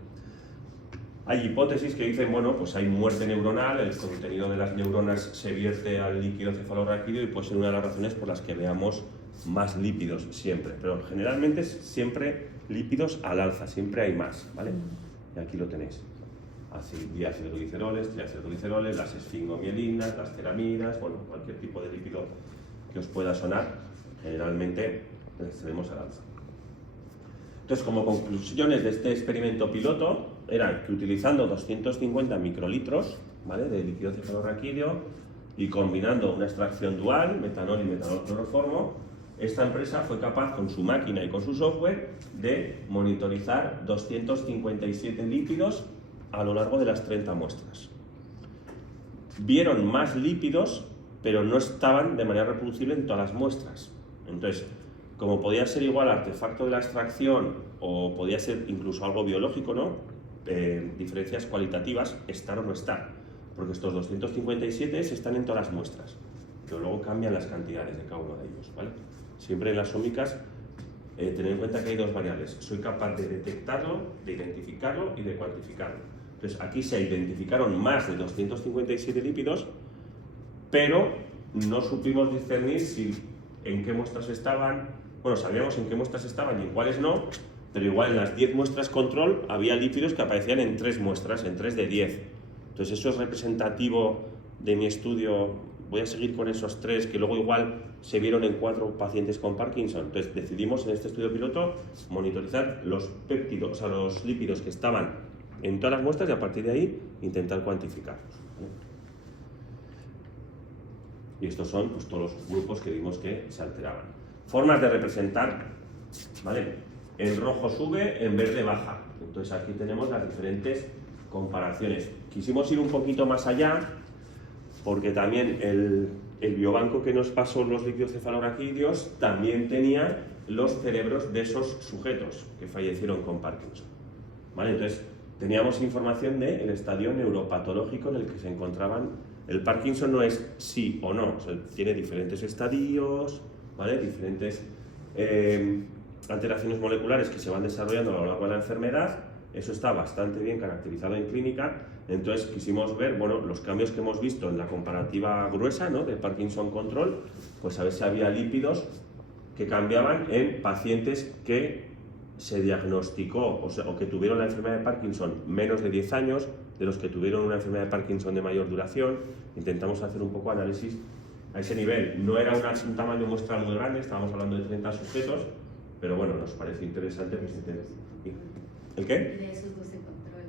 Hay hipótesis que dicen, bueno, pues hay muerte neuronal, el contenido de las neuronas se vierte al líquido cefalorraquídeo y puede ser una de las razones por las que veamos más lípidos siempre, pero generalmente es siempre lípidos al alza, siempre hay más, ¿vale? Y aquí lo tenéis. Diacilgliceroles, triacilgliceroles, las esfingomielinas, las ceramidas, bueno, cualquier tipo de lípido que os pueda sonar, generalmente les tenemos al alza. Entonces, como conclusiones de este experimento piloto, eran que utilizando 250 microlitros, ¿vale?, de líquido cefalorraquídeo y combinando una extracción dual, metanol y metanol cloroformo, esta empresa fue capaz, con su máquina y con su software, de monitorizar 257 lípidos a lo largo de las 30 muestras. Vieron más lípidos, pero no estaban de manera reproducible en todas las muestras. Entonces, como podía ser igual artefacto de la extracción o podía ser incluso algo biológico, ¿no? Diferencias cualitativas, estar o no estar, porque estos 257 están en todas las muestras, pero luego cambian las cantidades de cada uno de ellos, ¿vale? Siempre en las ómicas, tener en cuenta que hay dos variables. Soy capaz de detectarlo, de identificarlo y de cuantificarlo. Entonces, aquí se identificaron más de 257 lípidos, pero no supimos discernir en qué muestras estaban. Bueno, sabíamos en qué muestras estaban y en cuáles no, pero igual en las 10 muestras control había lípidos que aparecían en 3 muestras, en 3 de 10. Entonces, eso es representativo de mi estudio. Voy a seguir con esos 3 que luego igual se vieron en 4 pacientes con Parkinson. Entonces decidimos en este estudio piloto monitorizar los péptidos, o sea, los lípidos que estaban en todas las muestras y a partir de ahí intentar cuantificarlos, ¿vale? Y estos son, pues, todos los grupos que vimos que se alteraban. Formas de representar, ¿vale? En rojo sube, en verde baja. Entonces aquí tenemos las diferentes comparaciones. Quisimos ir un poquito más allá, porque también el biobanco que nos pasó los líquidos cefalorraquídeos también tenía los cerebros de esos sujetos que fallecieron con Parkinson, ¿vale? Entonces teníamos información del estadio neuropatológico en el que se encontraban. El Parkinson no es sí o no, o sea, tiene diferentes estadios, ¿vale? Diferentes alteraciones moleculares que se van desarrollando a lo largo de la enfermedad. Eso está bastante bien caracterizado en clínica. Entonces quisimos ver, bueno, los cambios que hemos visto en la comparativa gruesa, ¿no?, de Parkinson control, pues a ver si había lípidos que cambiaban en pacientes que se diagnosticó, o que tuvieron la enfermedad de Parkinson menos de 10 años, de los que tuvieron una enfermedad de Parkinson de mayor duración. Intentamos hacer un poco análisis a ese nivel. No era un tamaño muestral muy grande, estábamos hablando de 30 sujetos, pero bueno, nos pareció interesante. ¿El qué? De esos 12 controles.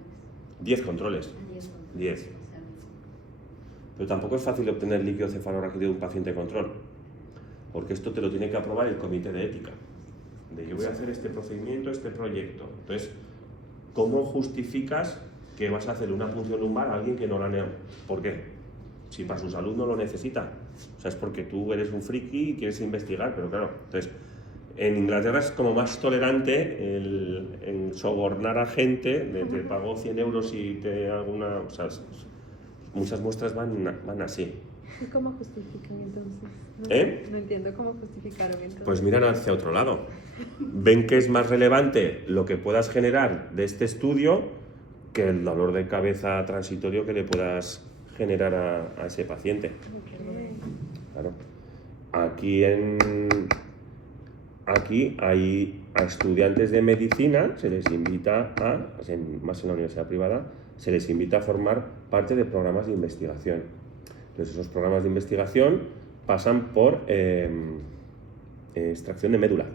10 controles. 10 controles. 10. Pero tampoco es fácil obtener líquido cefalorraquídeo de un paciente control, porque esto te lo tiene que aprobar el comité de ética. De yo voy a hacer este procedimiento, este proyecto. Entonces, ¿cómo justificas que vas a hacer una punción lumbar a alguien que no la nea? ¿Por qué? Si para su salud no lo necesita. O sea, es porque tú eres un friki y quieres investigar, pero claro. Entonces, en Inglaterra es como más tolerante el sobornar a gente, te pago 100 euros y te hago una... O sea, muchas muestras van así. ¿Y cómo justifican entonces? No, no entiendo cómo justificaron entonces. Pues miran hacia otro lado. Ven que es más relevante lo que puedas generar de este estudio que el dolor de cabeza transitorio que le puedas generar a ese paciente. Okay. Claro. aquí hay a estudiantes de medicina, se les invita más en la universidad privada, se les invita a formar parte de programas de investigación. Entonces esos programas de investigación pasan por extracción de médula,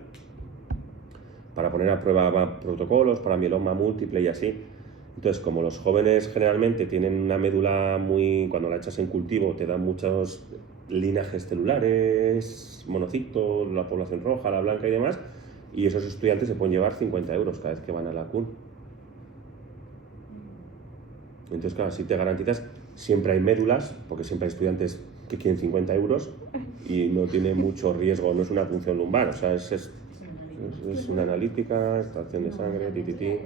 para poner a prueba protocolos para mieloma múltiple y así. Entonces, como los jóvenes generalmente tienen una médula cuando la echas en cultivo te dan muchos linajes celulares, monocitos, la población roja, la blanca y demás, y esos estudiantes se pueden llevar 50 euros cada vez que van a la CUN. Entonces, claro, si te garantizas, siempre hay médulas, porque siempre hay estudiantes que quieren 50 euros y no tiene mucho riesgo, no es una punción lumbar, o sea, es una analítica, extracción de sangre, tititi.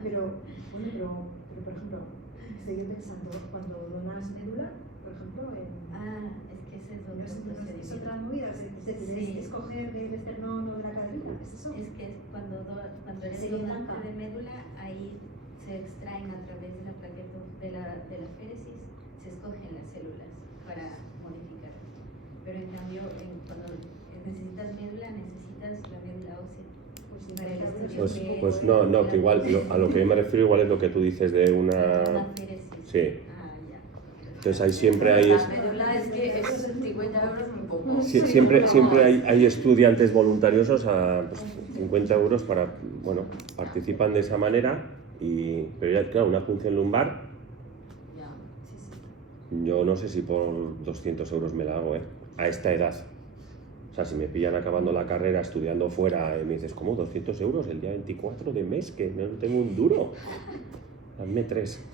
Pero, por ejemplo, estoy pensando, cuando donas médula, por ejemplo, es que ese es otro es procedimiento. otra movida, es escoger del esternón o de la cadera, ¿es eso? Es que cuando eres Se donante blanca. de médula, ahí se extraen a través de la plaqueta de la féresis, se escogen las células para modificar. Pero en cambio, cuando necesitas médula, necesitas la médula ósea. Para el estudio Pues no, que igual a lo que me refiero igual es lo que tú dices de una... féresis. Sí. Ya. Entonces ahí siempre hay... La médula es que esos 50 euros es muy poco. Siempre hay estudiantes voluntariosos a 50 euros para, bueno, participan de esa manera, pero ya, claro, una punción lumbar, Ya. yo no sé si por 200 euros me la hago, a esta edad. O sea, si me pillan acabando la carrera, estudiando fuera, y me dices, ¿cómo? 200 euros el día 24 de mes, que no tengo un duro. Hazme 3.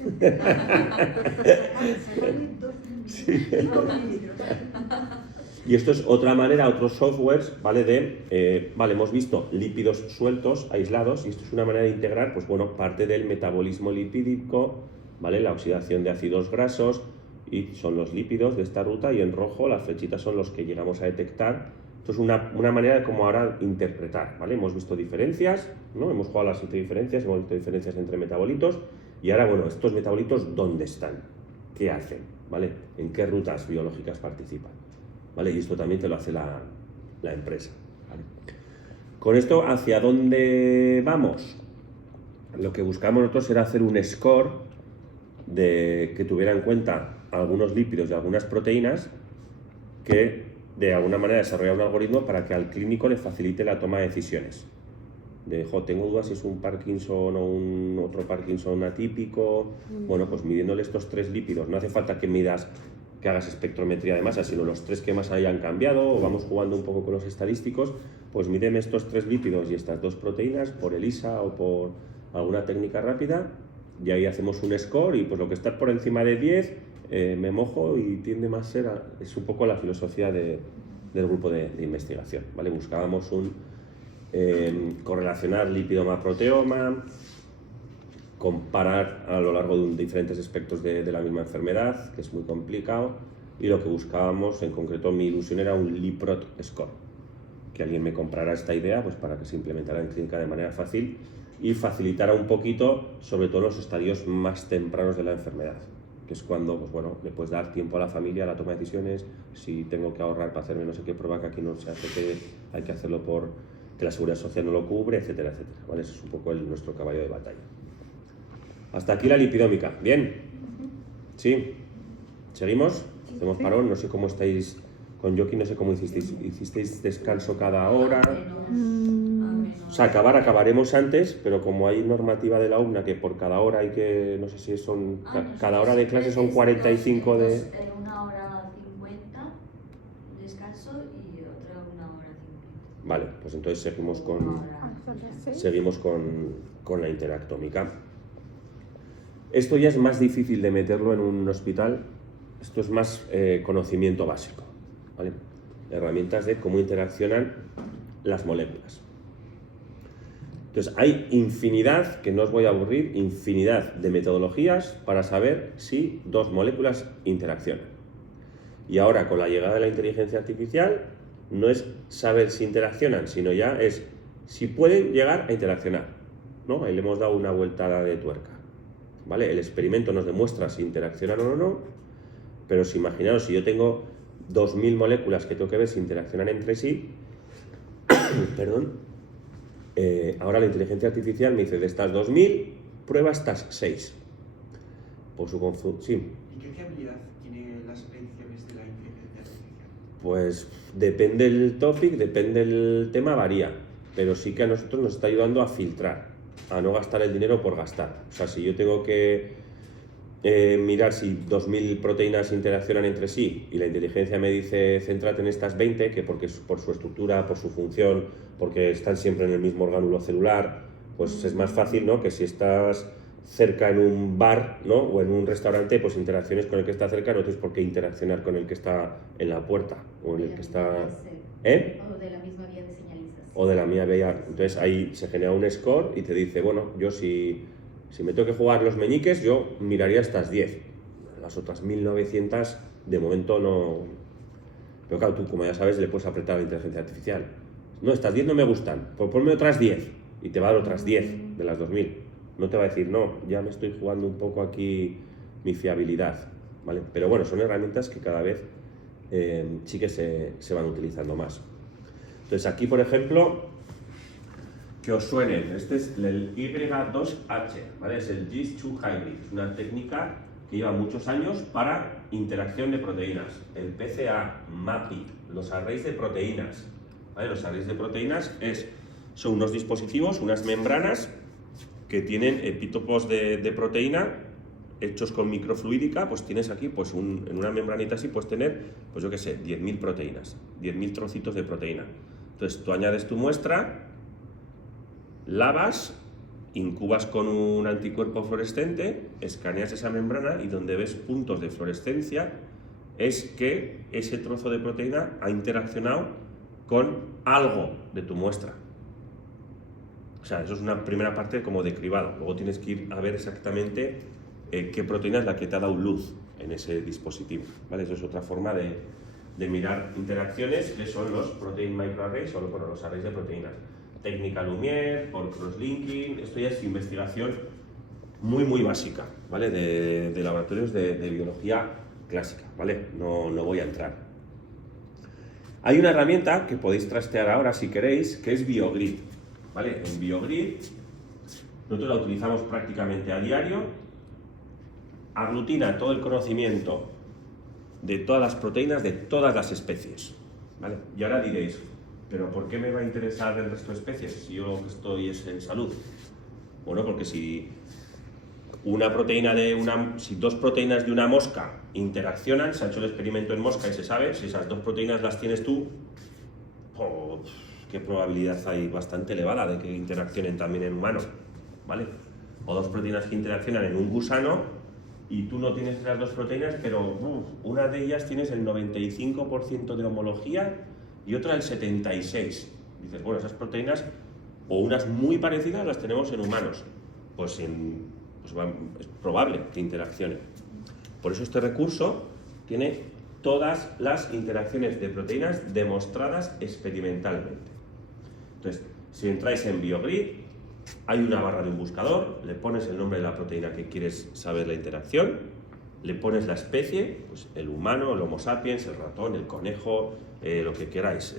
Y esto es otra manera, otros softwares, ¿vale? Hemos visto lípidos sueltos, aislados, y esto es una manera de integrar, pues bueno, parte del metabolismo lipídico, ¿vale? La oxidación de ácidos grasos, y son los lípidos de esta ruta, y en rojo las flechitas son los que llegamos a detectar. Esto es una manera de como ahora interpretar, ¿vale? Hemos visto diferencias, ¿no? Hemos jugado las 7 diferencias, hemos visto diferencias entre metabolitos, y ahora, bueno, estos metabolitos, ¿dónde están? ¿Qué hacen? ¿Vale? ¿En qué rutas biológicas participan? ¿Vale? Y esto también te lo hace la empresa, ¿vale? Con esto, ¿hacia dónde vamos? Lo que buscamos nosotros era hacer un score que tuviera en cuenta algunos lípidos y algunas proteínas, que de alguna manera desarrollar un algoritmo para que al clínico le facilite la toma de decisiones. Tengo dudas si es un Parkinson o un otro Parkinson atípico. Bueno, pues midiéndole estos 3 lípidos, no hace falta que hagas espectrometría de masa, sino los 3 que más hayan cambiado, o vamos jugando un poco con los estadísticos, pues mídeme estos 3 lípidos y estas 2 proteínas por ELISA o por alguna técnica rápida, y ahí hacemos un score, y pues lo que está por encima de 10 me mojo y tiende más a ser, es un poco la filosofía del grupo de investigación, ¿vale? Buscábamos correlacionar lípido-proteoma, comparar a lo largo de diferentes aspectos de la misma enfermedad, que es muy complicado, y lo que buscábamos, en concreto mi ilusión, era un LiProt score, que alguien me comprara esta idea, pues para que se implementara en clínica de manera fácil y facilitara un poquito, sobre todo los estadios más tempranos de la enfermedad, que es cuando, pues bueno, le puedes dar tiempo a la familia a la toma de decisiones. Si tengo que ahorrar para hacerme no sé qué prueba que aquí no se hace, que hay que hacerlo que la seguridad social no lo cubre, etcétera, etcétera, ¿vale? Ese es un poco nuestro caballo de batalla. Hasta aquí la lipidómica. ¿Bien? ¿Sí? ¿Seguimos? Hacemos parón. No sé cómo estáis con Yoki, no sé cómo hicisteis. ¿Hicisteis descanso cada hora? O sea, acabaremos antes, pero como hay normativa de la UNA que por cada hora hay que, no sé si son, cada hora de clase son 45 de... Una hora 50 descanso y otra 1 hora 50. Vale, pues entonces seguimos con la interactómica. Esto ya es más difícil de meterlo en un hospital, esto es más conocimiento básico, ¿vale? Herramientas de cómo interaccionan las moléculas. Entonces hay infinidad, que no os voy a aburrir, infinidad de metodologías para saber si 2 moléculas interaccionan. Y ahora con la llegada de la inteligencia artificial no es saber si interaccionan, sino ya es si pueden llegar a interaccionar, ¿no? Ahí le hemos dado una vueltada de tuerca, ¿vale? El experimento nos demuestra si interaccionan o no, pero si imaginaros, si yo tengo 2.000 moléculas que tengo que ver si interaccionan entre sí, perdón, ahora la inteligencia artificial me dice, de estas 2.000, prueba estas 6. Por su sí. ¿Y qué fiabilidad tienen las predicciones de la inteligencia artificial? Pues depende del topic, depende del tema, varía. Pero sí que a nosotros nos está ayudando a filtrar, a no gastar el dinero por gastar. O sea, si yo tengo que mirar si 2.000 proteínas interaccionan entre sí y la inteligencia me dice céntrate en estas 20, que porque por su estructura, por su función, porque están siempre en el mismo orgánulo celular, pues es más fácil, ¿no?, que si estás cerca en un bar, ¿no?, o en un restaurante, pues interacciones con el que está cerca, no tienes por qué interaccionar con el que está en la puerta o en el que está... O de la misma vía de señalización. O de la mía vía. Entonces ahí se genera un score y te dice, bueno, yo si me tengo que jugar los meñiques, yo miraría estas 10. Las otras 1.900 de momento no... Pero claro, tú como ya sabes le puedes apretar a la inteligencia artificial. No, estas 10 no me gustan, pues ponme otras 10 y te va a dar otras 10 de las 2.000. No te va a decir, no, ya me estoy jugando un poco aquí mi fiabilidad, ¿vale? Pero bueno, son herramientas que cada vez sí que se van utilizando más. Entonces aquí, por ejemplo, que os suenen, este es el Y2H, ¿vale? Es el GIS2 Hybrid, es una técnica que lleva muchos años para interacción de proteínas. El PCA, MAPI, los arrays de proteínas, ¿vale? Los arrays de proteínas son unos dispositivos, unas membranas que tienen epítopos de proteína hechos con microfluídica. Pues tienes aquí, pues en una membranita así puedes tener, pues yo qué sé, 10.000 proteínas, 10.000 trocitos de proteína. Entonces tú añades tu muestra, lavas, incubas con un anticuerpo fluorescente, escaneas esa membrana y donde ves puntos de fluorescencia es que ese trozo de proteína ha interaccionado con algo de tu muestra. O sea, eso es una primera parte como de cribado. Luego tienes que ir a ver exactamente qué proteína es la que te ha dado luz en ese dispositivo, ¿vale? Eso es otra forma de mirar interacciones, que son los protein microarrays o los arrays de proteínas. Técnica Lumière, por crosslinking, esto ya es investigación muy básica, ¿vale? De laboratorios de biología clásica, ¿vale? No voy a entrar. Hay una herramienta que podéis trastear ahora si queréis, que es BioGrid, ¿vale? En BioGrid nosotros la utilizamos prácticamente a diario, aglutina todo el conocimiento de todas las proteínas de todas las especies, ¿vale? Y ahora diréis, ¿pero por qué me va a interesar el resto de especies si yo lo que estoy es en salud? Bueno, porque si dos proteínas de una mosca interaccionan, se ha hecho el experimento en mosca y se sabe, si esas dos proteínas las tienes tú, oh, qué probabilidad hay bastante elevada de que interaccionen también en humanos, ¿vale? O dos proteínas que interaccionan en un gusano y tú no tienes esas dos proteínas, pero una de ellas tienes el 95% de homología y otra el 76%. Dices, bueno, esas proteínas, o unas muy parecidas, las tenemos en humanos. Pues es probable que interaccionen. Por eso este recurso tiene todas las interacciones de proteínas demostradas experimentalmente. Entonces, si entráis en BioGrid, hay una barra de un buscador, le pones el nombre de la proteína que quieres saber la interacción, le pones la especie, pues el humano, el Homo sapiens, el ratón, el conejo, lo que queráis,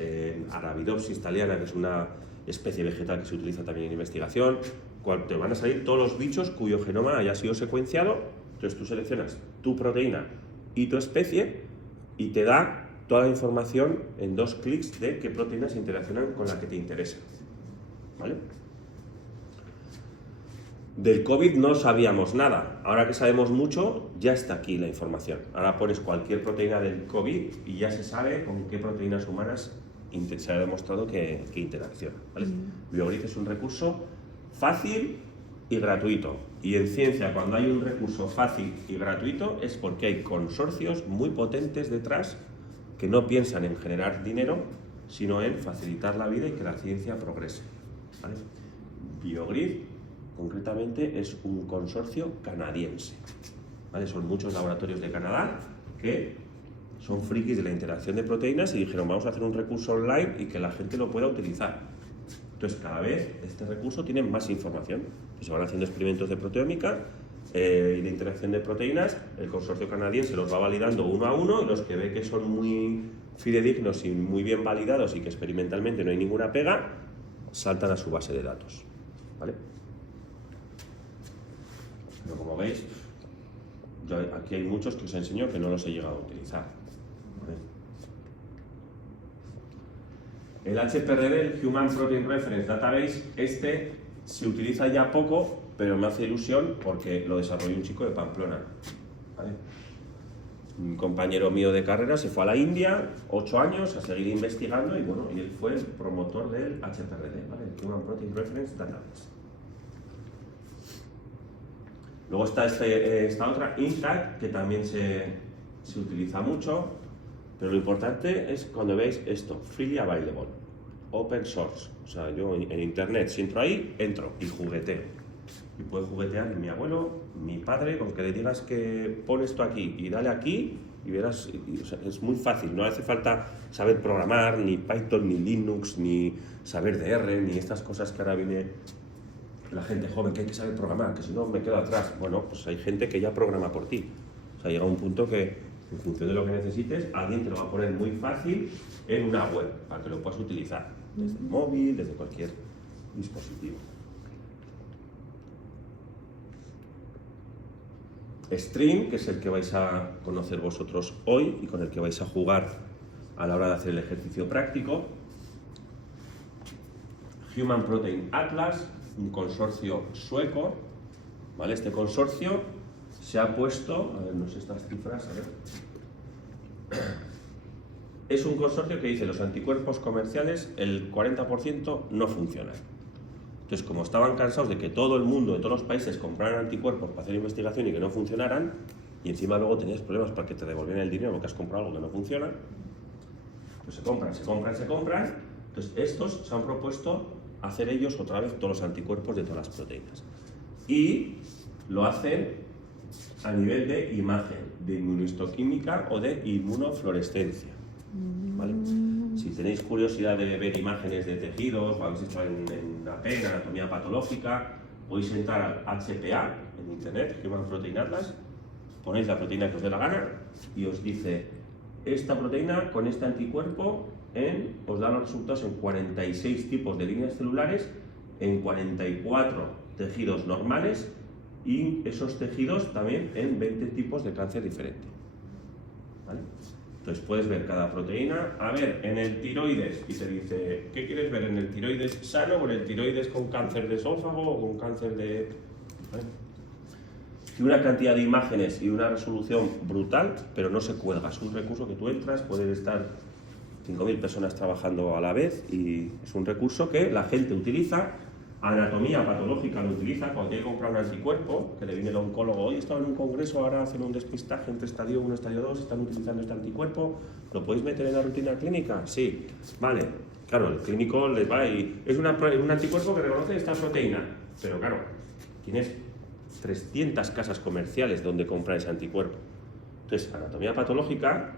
Arabidopsis thaliana, que es una especie vegetal que se utiliza también en investigación, te van a salir todos los bichos cuyo genoma haya sido secuenciado. Entonces tú seleccionas tu proteína y tu especie y te da toda la información en 2 clics de qué proteínas interaccionan con la que te interesa, ¿vale? Del COVID no sabíamos nada, ahora que sabemos mucho ya está aquí la información. Ahora pones cualquier proteína del COVID y ya se sabe con qué proteínas humanas se ha demostrado que interacciona, ¿vale? BioGrid es un recurso fácil y gratuito, y en ciencia cuando hay un recurso fácil y gratuito es porque hay consorcios muy potentes detrás que no piensan en generar dinero, sino en facilitar la vida y que la ciencia progrese, ¿vale? BioGrid concretamente es un consorcio canadiense, ¿vale? Son muchos laboratorios de Canadá que son frikis de la interacción de proteínas y dijeron, vamos a hacer un recurso online y que la gente lo pueda utilizar. Entonces cada vez este recurso tiene más información. Se van haciendo experimentos de proteómica, y de interacción de proteínas, el consorcio canadiense los va validando uno a uno y los que ve que son muy fidedignos y muy bien validados y que experimentalmente no hay ninguna pega, saltan a su base de datos. ¿Vale? Pero como veis, aquí hay muchos que os enseño que no los he llegado a utilizar. ¿Vale? El HPRD, el Human Protein Reference Database, este se utiliza ya poco, pero me hace ilusión porque lo desarrolló un chico de Pamplona. ¿Vale? Un compañero mío de carrera se fue a la India, 8 años, a seguir investigando y bueno, y él fue el promotor del HPRD, ¿vale? El Human Protein Reference Database. Luego está esta otra, INTAC, que también se utiliza mucho, pero lo importante es cuando veis esto, freely available, open source. O sea, yo en internet, si entro ahí, entro y jugueteo. Y puede juguetear mi abuelo, mi padre, con que le digas que pon esto aquí y dale aquí y verás, o sea, es muy fácil, no hace falta saber programar, ni Python, ni Linux, ni saber de R, ni estas cosas que ahora viene la gente joven, que hay que saber programar, que si no me quedo atrás. Bueno, pues hay gente que ya programa por ti. O sea, llega un punto que en función de lo que necesites, alguien te lo va a poner muy fácil en una web, para que lo puedas utilizar, desde el móvil, desde cualquier dispositivo. Stream, que es el que vais a conocer vosotros hoy y con el que vais a jugar a la hora de hacer el ejercicio práctico. Human Protein Atlas, un consorcio sueco, ¿vale? Este consorcio se ha puesto, a ver, no sé estas cifras, a ver. Es un consorcio que dice los anticuerpos comerciales, el 40% no funcionan. Entonces, como estaban cansados de que todo el mundo, de todos los países, compraran anticuerpos para hacer investigación y que no funcionaran, y encima luego tenías problemas para que te devolvieran el dinero porque has comprado algo que no funciona, pues se compran. Entonces, estos se han propuesto hacer ellos otra vez todos los anticuerpos de todas las proteínas. Y lo hacen a nivel de imagen, de inmunohistoquímica o de inmunofluorescencia. ¿Vale? Si tenéis curiosidad de ver imágenes de tejidos, o habéis hecho en AP, en anatomía patológica, podéis entrar al HPA en internet, Human Protein Atlas, ponéis la proteína que os dé la gana y os dice esta proteína con este anticuerpo os da los resultados en 46 tipos de líneas celulares, en 44 tejidos normales y esos tejidos también en 20 tipos de cáncer diferente. ¿Vale? Entonces puedes ver cada proteína, a ver, en el tiroides, y te dice, ¿qué quieres ver? ¿En el tiroides sano o en el tiroides con cáncer de esófago o con cáncer de...? ¿Vale? Y una cantidad de imágenes y una resolución brutal, pero no se cuelga. Es un recurso que tú entras, pueden estar 5.000 personas trabajando a la vez y es un recurso que la gente utiliza. Anatomía patológica lo utiliza cuando tiene que comprar un anticuerpo, que le viene el oncólogo, hoy he estado en un congreso, ahora hacen un despistaje entre estadio 1 y estadio 2, están utilizando este anticuerpo, ¿lo podéis meter en la rutina clínica? Sí, vale, claro, el clínico les va y es un anticuerpo que reconoce esta proteína, pero claro, tienes 300 casas comerciales donde comprar ese anticuerpo. Entonces, anatomía patológica,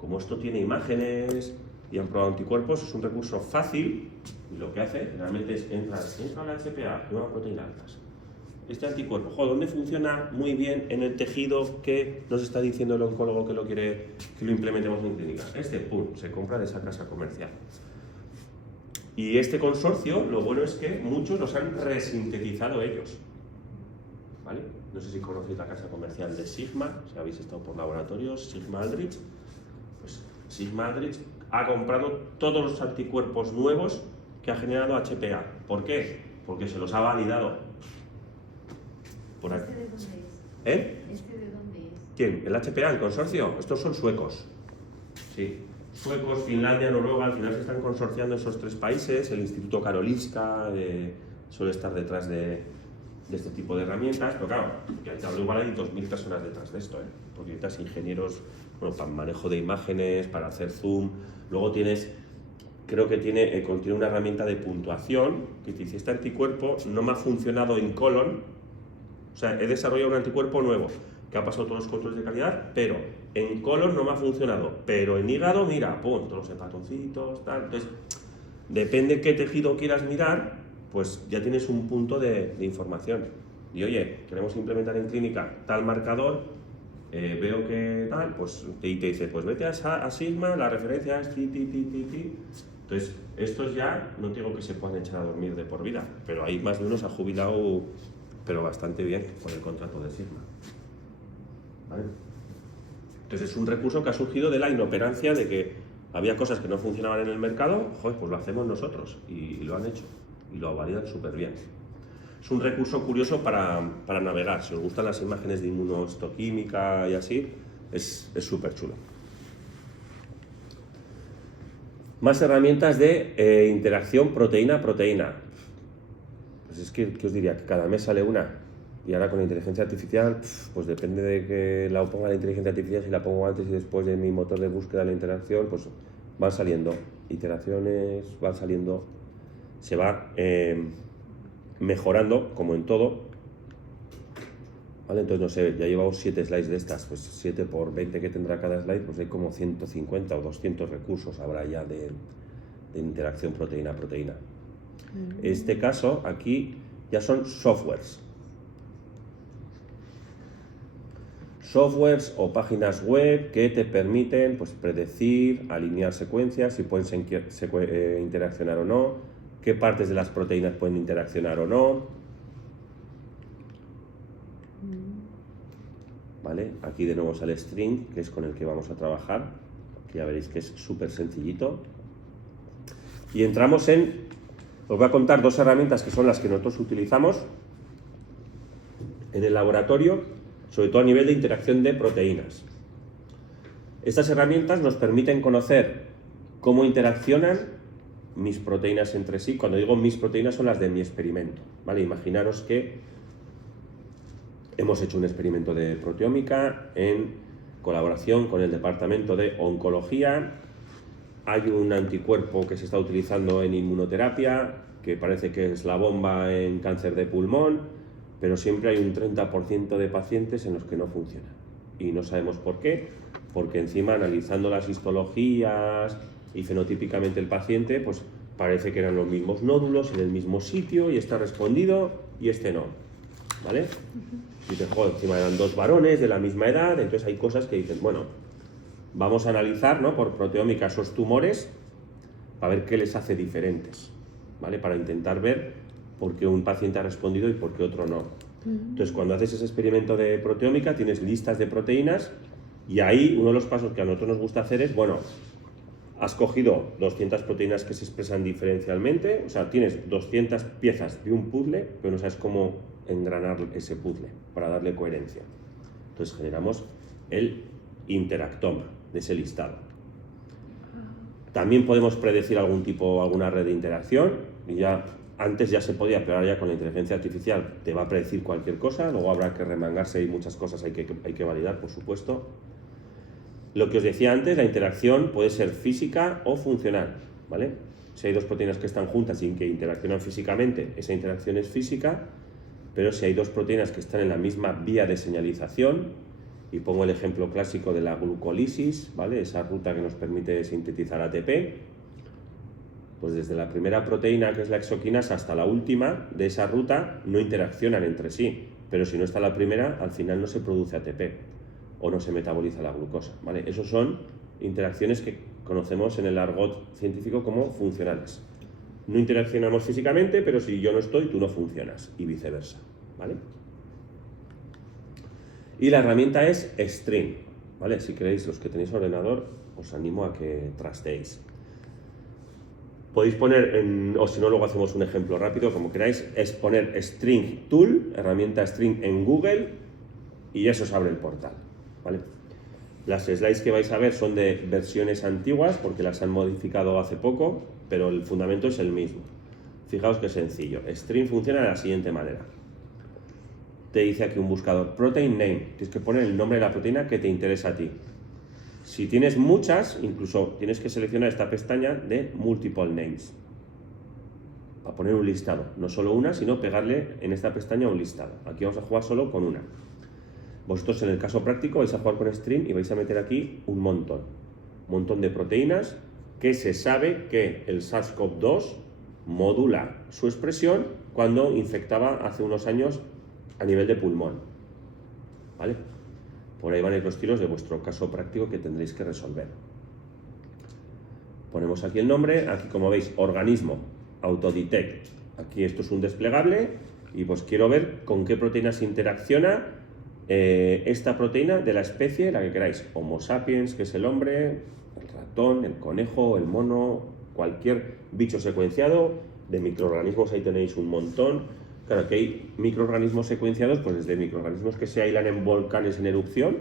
como esto tiene imágenes y han probado anticuerpos, es un recurso fácil. Y lo que hace generalmente es entra al HPA, Human Protein Atlas. Este anticuerpo, ¿dónde funciona muy bien en el tejido que nos está diciendo el oncólogo que lo quiere que lo implementemos en clínica? Se compra de esa casa comercial. Y este consorcio, lo bueno es que muchos los han resintetizado ellos. ¿Vale? No sé si conocéis la casa comercial de Sigma, si habéis estado por laboratorios, Sigma Aldrich. Pues Sigma Aldrich ha comprado todos los anticuerpos nuevos que ha generado HPA. ¿Por qué? Porque se los ha validado. Por aquí. ¿Este de dónde es? ¿Eh? ¿Este de dónde es? ¿Quién? ¿El HPA, el consorcio? Estos son suecos. Sí. Suecos, Finlandia, Noruega, al final se están consorciando esos 3 países. El Instituto Karolinska suele estar detrás de este tipo de herramientas, pero claro, que te hablo igual hay 2.000 personas detrás de esto, porque necesitas ingenieros, bueno, para manejo de imágenes, para hacer zoom. Luego tienes, creo que contiene una herramienta de puntuación que te dice, este anticuerpo no me ha funcionado en colon, o sea, he desarrollado un anticuerpo nuevo que ha pasado todos los controles de calidad, pero en colon no me ha funcionado, pero en hígado, mira, pum, todos los hepatoncitos, tal. Entonces, depende qué tejido quieras mirar, pues ya tienes un punto de información. y oye, queremos implementar en clínica tal marcador, veo que tal, pues y te dice, pues vete a Sigma, la referencia es ti. Entonces, estos ya, no digo que se puedan echar a dormir de por vida, pero hay más de uno se ha jubilado, pero bastante bien con el contrato de Sigma. ¿Vale? Entonces, es un recurso que ha surgido de la inoperancia de que había cosas que no funcionaban en el mercado, joder, pues lo hacemos nosotros, y lo han hecho, y lo validan súper bien. Es un recurso curioso para navegar. Si os gustan las imágenes de inmunohistoquímica y así, es súper chulo. Más herramientas de interacción proteína-proteína. Pues es que, ¿qué os diría? Que cada mes sale una. Y ahora con la inteligencia artificial, pues depende de que la ponga la inteligencia artificial, si la pongo antes y después de mi motor de búsqueda de la interacción, pues van saliendo iteraciones, van saliendo, se va mejorando, como en todo. ¿Vale? Entonces, no sé, ya llevamos 7 slides de estas, pues 7 por 20 que tendrá cada slide, pues hay como 150 o 200 recursos habrá ya de interacción proteína-proteína. En este caso, aquí ya son softwares. Softwares o páginas web que te permiten pues, predecir, alinear secuencias, si pueden interaccionar o no, qué partes de las proteínas pueden interaccionar o no. ¿Vale? Aquí de nuevo sale string, que es con el que vamos a trabajar, que ya veréis que es súper sencillito. Y entramos os voy a contar 2 herramientas que son las que nosotros utilizamos en el laboratorio, sobre todo a nivel de interacción de proteínas. Estas herramientas nos permiten conocer cómo interaccionan mis proteínas entre sí. Cuando digo mis proteínas son las de mi experimento, ¿vale? Imaginaros que hemos hecho un experimento de proteómica en colaboración con el departamento de oncología. Hay un anticuerpo que se está utilizando en inmunoterapia, que parece que es la bomba en cáncer de pulmón, pero siempre hay un 30% de pacientes en los que no funciona. Y no sabemos por qué, porque encima analizando las histologías y fenotípicamente el paciente, pues parece que eran los mismos nódulos en el mismo sitio y está respondido y este no, ¿vale? Y te joder, encima eran 2 varones de la misma edad, entonces hay cosas que dicen, bueno, vamos a analizar, ¿no?, por proteómica esos tumores para ver qué les hace diferentes, ¿vale? Para intentar ver por qué un paciente ha respondido y por qué otro no. Entonces, cuando haces ese experimento de proteómica, tienes listas de proteínas y ahí uno de los pasos que a nosotros nos gusta hacer es, bueno, has cogido 200 proteínas que se expresan diferencialmente, o sea, tienes 200 piezas de un puzzle, pero no sabes cómo engranar ese puzzle para darle coherencia. Entonces, generamos el interactoma de ese listado. También podemos predecir alguna red de interacción, y ya antes ya se podía, pero ahora ya con la inteligencia artificial te va a predecir cualquier cosa, luego habrá que remangarse y muchas cosas hay que validar, por supuesto. Lo que os decía antes, la interacción puede ser física o funcional, ¿vale? Si hay 2 proteínas que están juntas y que interaccionan físicamente, esa interacción es física, pero si hay 2 proteínas que están en la misma vía de señalización, y pongo el ejemplo clásico de la glucólisis, ¿vale? Esa ruta que nos permite sintetizar ATP, pues desde la primera proteína, que es la exoquinasa, hasta la última de esa ruta no interaccionan entre sí, pero si no está la primera, al final no se produce ATP o no se metaboliza la glucosa, ¿vale? Esos son interacciones que conocemos en el argot científico como funcionales. No interaccionamos físicamente, pero si yo no estoy, tú no funcionas, y viceversa, ¿vale? Y la herramienta es String, ¿vale? Si queréis, los que tenéis ordenador, os animo a que trasteéis. Podéis poner, o si no, luego hacemos un ejemplo rápido, como queráis, es poner String Tool, herramienta String en Google, y eso os abre el portal, ¿vale? Las slides que vais a ver son de versiones antiguas, porque las han modificado hace poco, pero el fundamento es el mismo. Fijaos qué sencillo. String funciona de la siguiente manera. Te dice aquí un buscador, Protein Name, tienes que poner el nombre de la proteína que te interesa a ti. Si tienes muchas, incluso tienes que seleccionar esta pestaña de Multiple Names, para poner un listado, no solo una, sino pegarle en esta pestaña un listado. Aquí vamos a jugar solo con una. Vosotros en el caso práctico vais a jugar con String y vais a meter aquí un montón de proteínas que se sabe que el SARS-CoV-2 modula su expresión cuando infectaba hace unos años a nivel de pulmón, ¿vale? Por ahí van a ir los tiros de vuestro caso práctico que tendréis que resolver. Ponemos aquí el nombre, aquí como veis, organismo, autodetect. Aquí esto es un desplegable y pues quiero ver con qué proteína se interacciona esta proteína de la especie, la que queráis. Homo sapiens, que es el hombre, el ratón, el conejo, el mono, cualquier bicho secuenciado. De microorganismos ahí tenéis un montón. Claro que hay microorganismos secuenciados, pues desde microorganismos que se aislan en volcanes en erupción,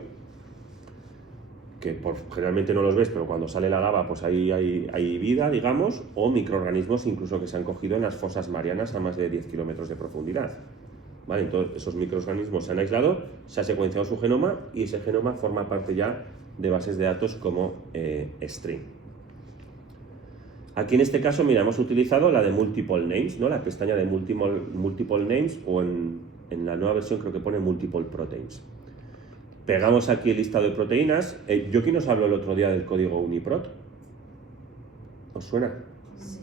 que generalmente no los ves, pero cuando sale la lava pues ahí hay vida, digamos, o microorganismos incluso que se han cogido en las fosas marianas a más de 10 kilómetros de profundidad. ¿Vale? Entonces esos microorganismos se han aislado, se ha secuenciado su genoma y ese genoma forma parte ya de bases de datos como string. Aquí en este caso, mira, hemos utilizado la de multiple names, ¿no? La pestaña de multiple names, o en la nueva versión creo que pone multiple proteins. Pegamos aquí el listado de proteínas. Yo aquí nos habló el otro día del código UniProt. ¿Os suena? Sí.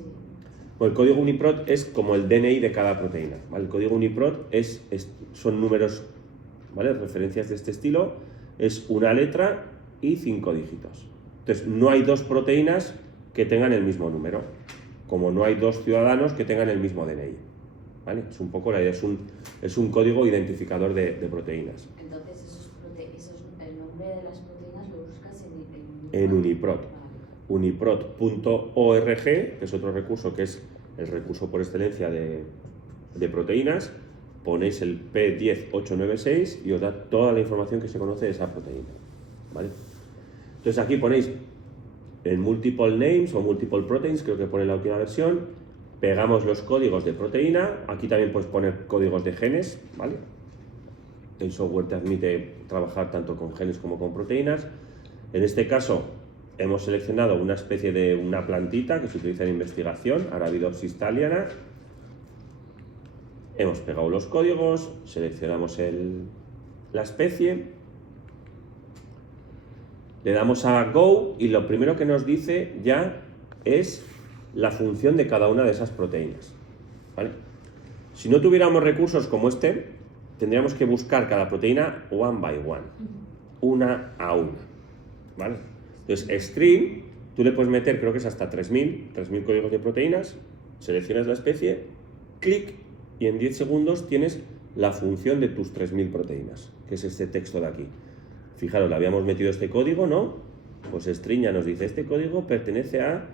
Bueno, el código UniProt es como el DNI de cada proteína, ¿vale? El código UniProt son números, ¿vale? Referencias de este estilo, es una letra y 5 dígitos. Entonces, no hay dos proteínas que tengan el mismo número, como no hay dos ciudadanos que tengan el mismo DNI, ¿vale? Es un poco la idea, es un código identificador de proteínas. Entonces, el nombre de las proteínas lo buscas En UniProt. Vale. Uniprot.org, que es otro recurso que es el recurso por excelencia de proteínas, ponéis el P10896 y os da toda la información que se conoce de esa proteína, ¿vale? Entonces aquí ponéis en multiple names o multiple proteins, creo que pone la última versión, pegamos los códigos de proteína, aquí también puedes poner códigos de genes, ¿vale? El software te admite trabajar tanto con genes como con proteínas. En este caso hemos seleccionado una especie de una plantita que se utiliza en investigación, Arabidopsis thaliana. Hemos pegado los códigos, seleccionamos la especie, le damos a Go y lo primero que nos dice ya es la función de cada una de esas proteínas, ¿vale? Si no tuviéramos recursos como este, tendríamos que buscar cada proteína one by one, una a una, ¿vale? Entonces, string, tú le puedes meter, creo que es hasta 3.000 códigos de proteínas, seleccionas la especie, clic, y en 10 segundos tienes la función de tus 3.000 proteínas, que es este texto de aquí. Fijaros, le habíamos metido este código, ¿no? Pues string ya nos dice, este código pertenece a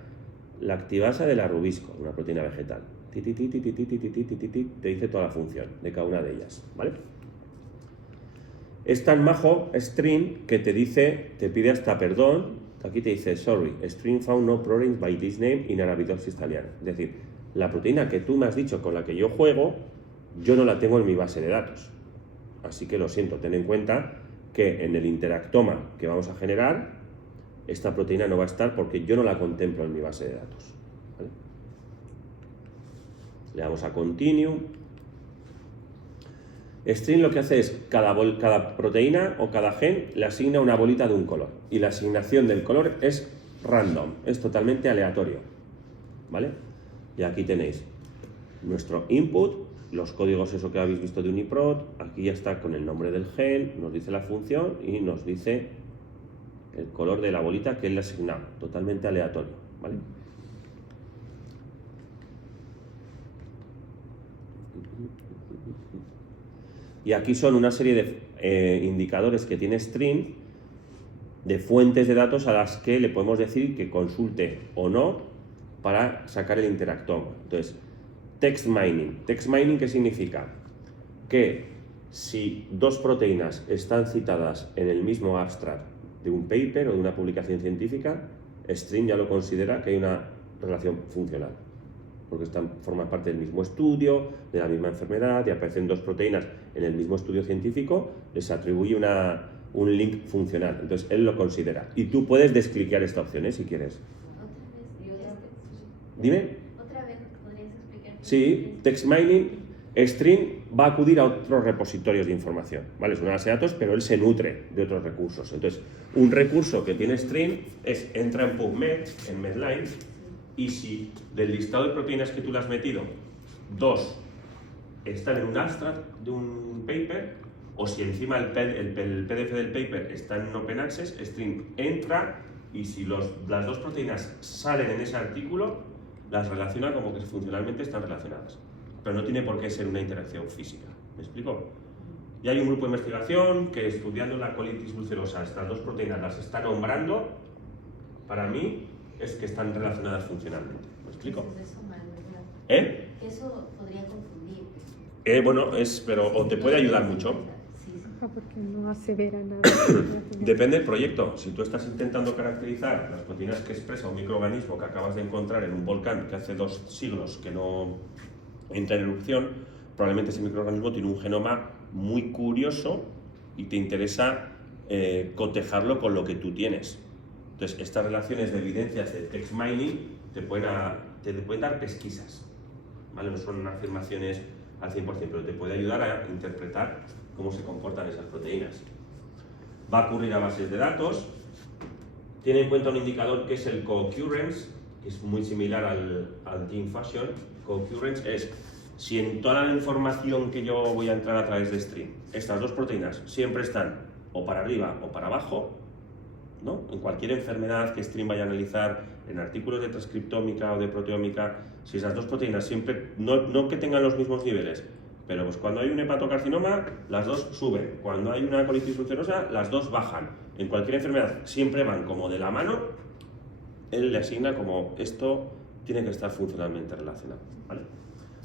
la activasa del arrubisco, una proteína vegetal. Te dice toda la función de cada una de ellas, ¿vale? Es tan majo string que te pide hasta perdón. Aquí te dice, sorry, string found no proteins by this name in Arabidopsis thaliana. Es decir, la proteína que tú me has dicho con la que yo juego, yo no la tengo en mi base de datos. Así que lo siento, ten en cuenta que en el interactoma que vamos a generar, esta proteína no va a estar porque yo no la contemplo en mi base de datos, ¿vale? Le damos a Continue. String lo que hace es, cada proteína o cada gen le asigna una bolita de un color. Y la asignación del color es random, es totalmente aleatorio, ¿vale? Y aquí tenéis nuestro input, los códigos eso que habéis visto de UniProt, aquí ya está con el nombre del gen, nos dice la función y nos dice el color de la bolita que él le ha asignado, totalmente aleatorio, ¿vale? Y aquí son una serie de indicadores que tiene String de fuentes de datos a las que le podemos decir que consulte o no para sacar el interactoma. Entonces, text mining. Text mining, ¿qué significa? Que si dos proteínas están citadas en el mismo abstract de un paper o de una publicación científica, String ya lo considera que hay una relación funcional, porque forman parte del mismo estudio, de la misma enfermedad, y aparecen dos proteínas en el mismo estudio científico, les atribuye un link funcional. Entonces, él lo considera. Y tú puedes descliquear esta opción, si quieres. Dime. ¿Otra vez podrías explicar? Sí, text mining, String va a acudir a otros repositorios de información, ¿vale? Es una base de datos, pero él se nutre de otros recursos. Entonces, un recurso que tiene String entra en PubMed, en Medline, y si del listado de proteínas que tú le has metido, dos están en un abstract de un paper, o si encima el PDF del paper está en Open Access, Stream entra y si las dos proteínas salen en ese artículo, las relaciona como que funcionalmente están relacionadas. Pero no tiene por qué ser una interacción física. ¿Me explico? Y hay un grupo de investigación que, estudiando la colitis ulcerosa, estas dos proteínas las está nombrando. Para mí es que están relacionadas funcionalmente. ¿Me explico? Entonces, eso mal, ¿verdad? ¿Eh? Eso podría confundir. Bueno, pero o te puede ayudar mucho. Sí, sí. Porque no asevera nada. Depende del proyecto. Si tú estás intentando caracterizar las proteínas que expresa un microorganismo que acabas de encontrar en un volcán que hace 2 siglos que no entra en erupción, probablemente ese microorganismo tiene un genoma muy curioso y te interesa cotejarlo con lo que tú tienes. Entonces, estas relaciones de evidencias de text mining te pueden dar pesquisas, ¿vale? No son afirmaciones al 100%, pero te puede ayudar a interpretar cómo se comportan esas proteínas. Va a ocurrir a bases de datos. Tiene en cuenta un indicador que es el co-occurrence, que es muy similar al gene fusion. Co-occurrence es si en toda la información que yo voy a entrar a través de Stream, estas dos proteínas siempre están o para arriba o para abajo, ¿no? En cualquier enfermedad que Stream vaya a analizar, en artículos de transcriptómica o de proteómica, si esas dos proteínas siempre, no que tengan los mismos niveles, pero pues cuando hay un hepatocarcinoma, las dos suben, cuando hay una colitis ulcerosa, las dos bajan. En cualquier enfermedad siempre van como de la mano, él le asigna como esto tiene que estar funcionalmente relacionado, ¿vale?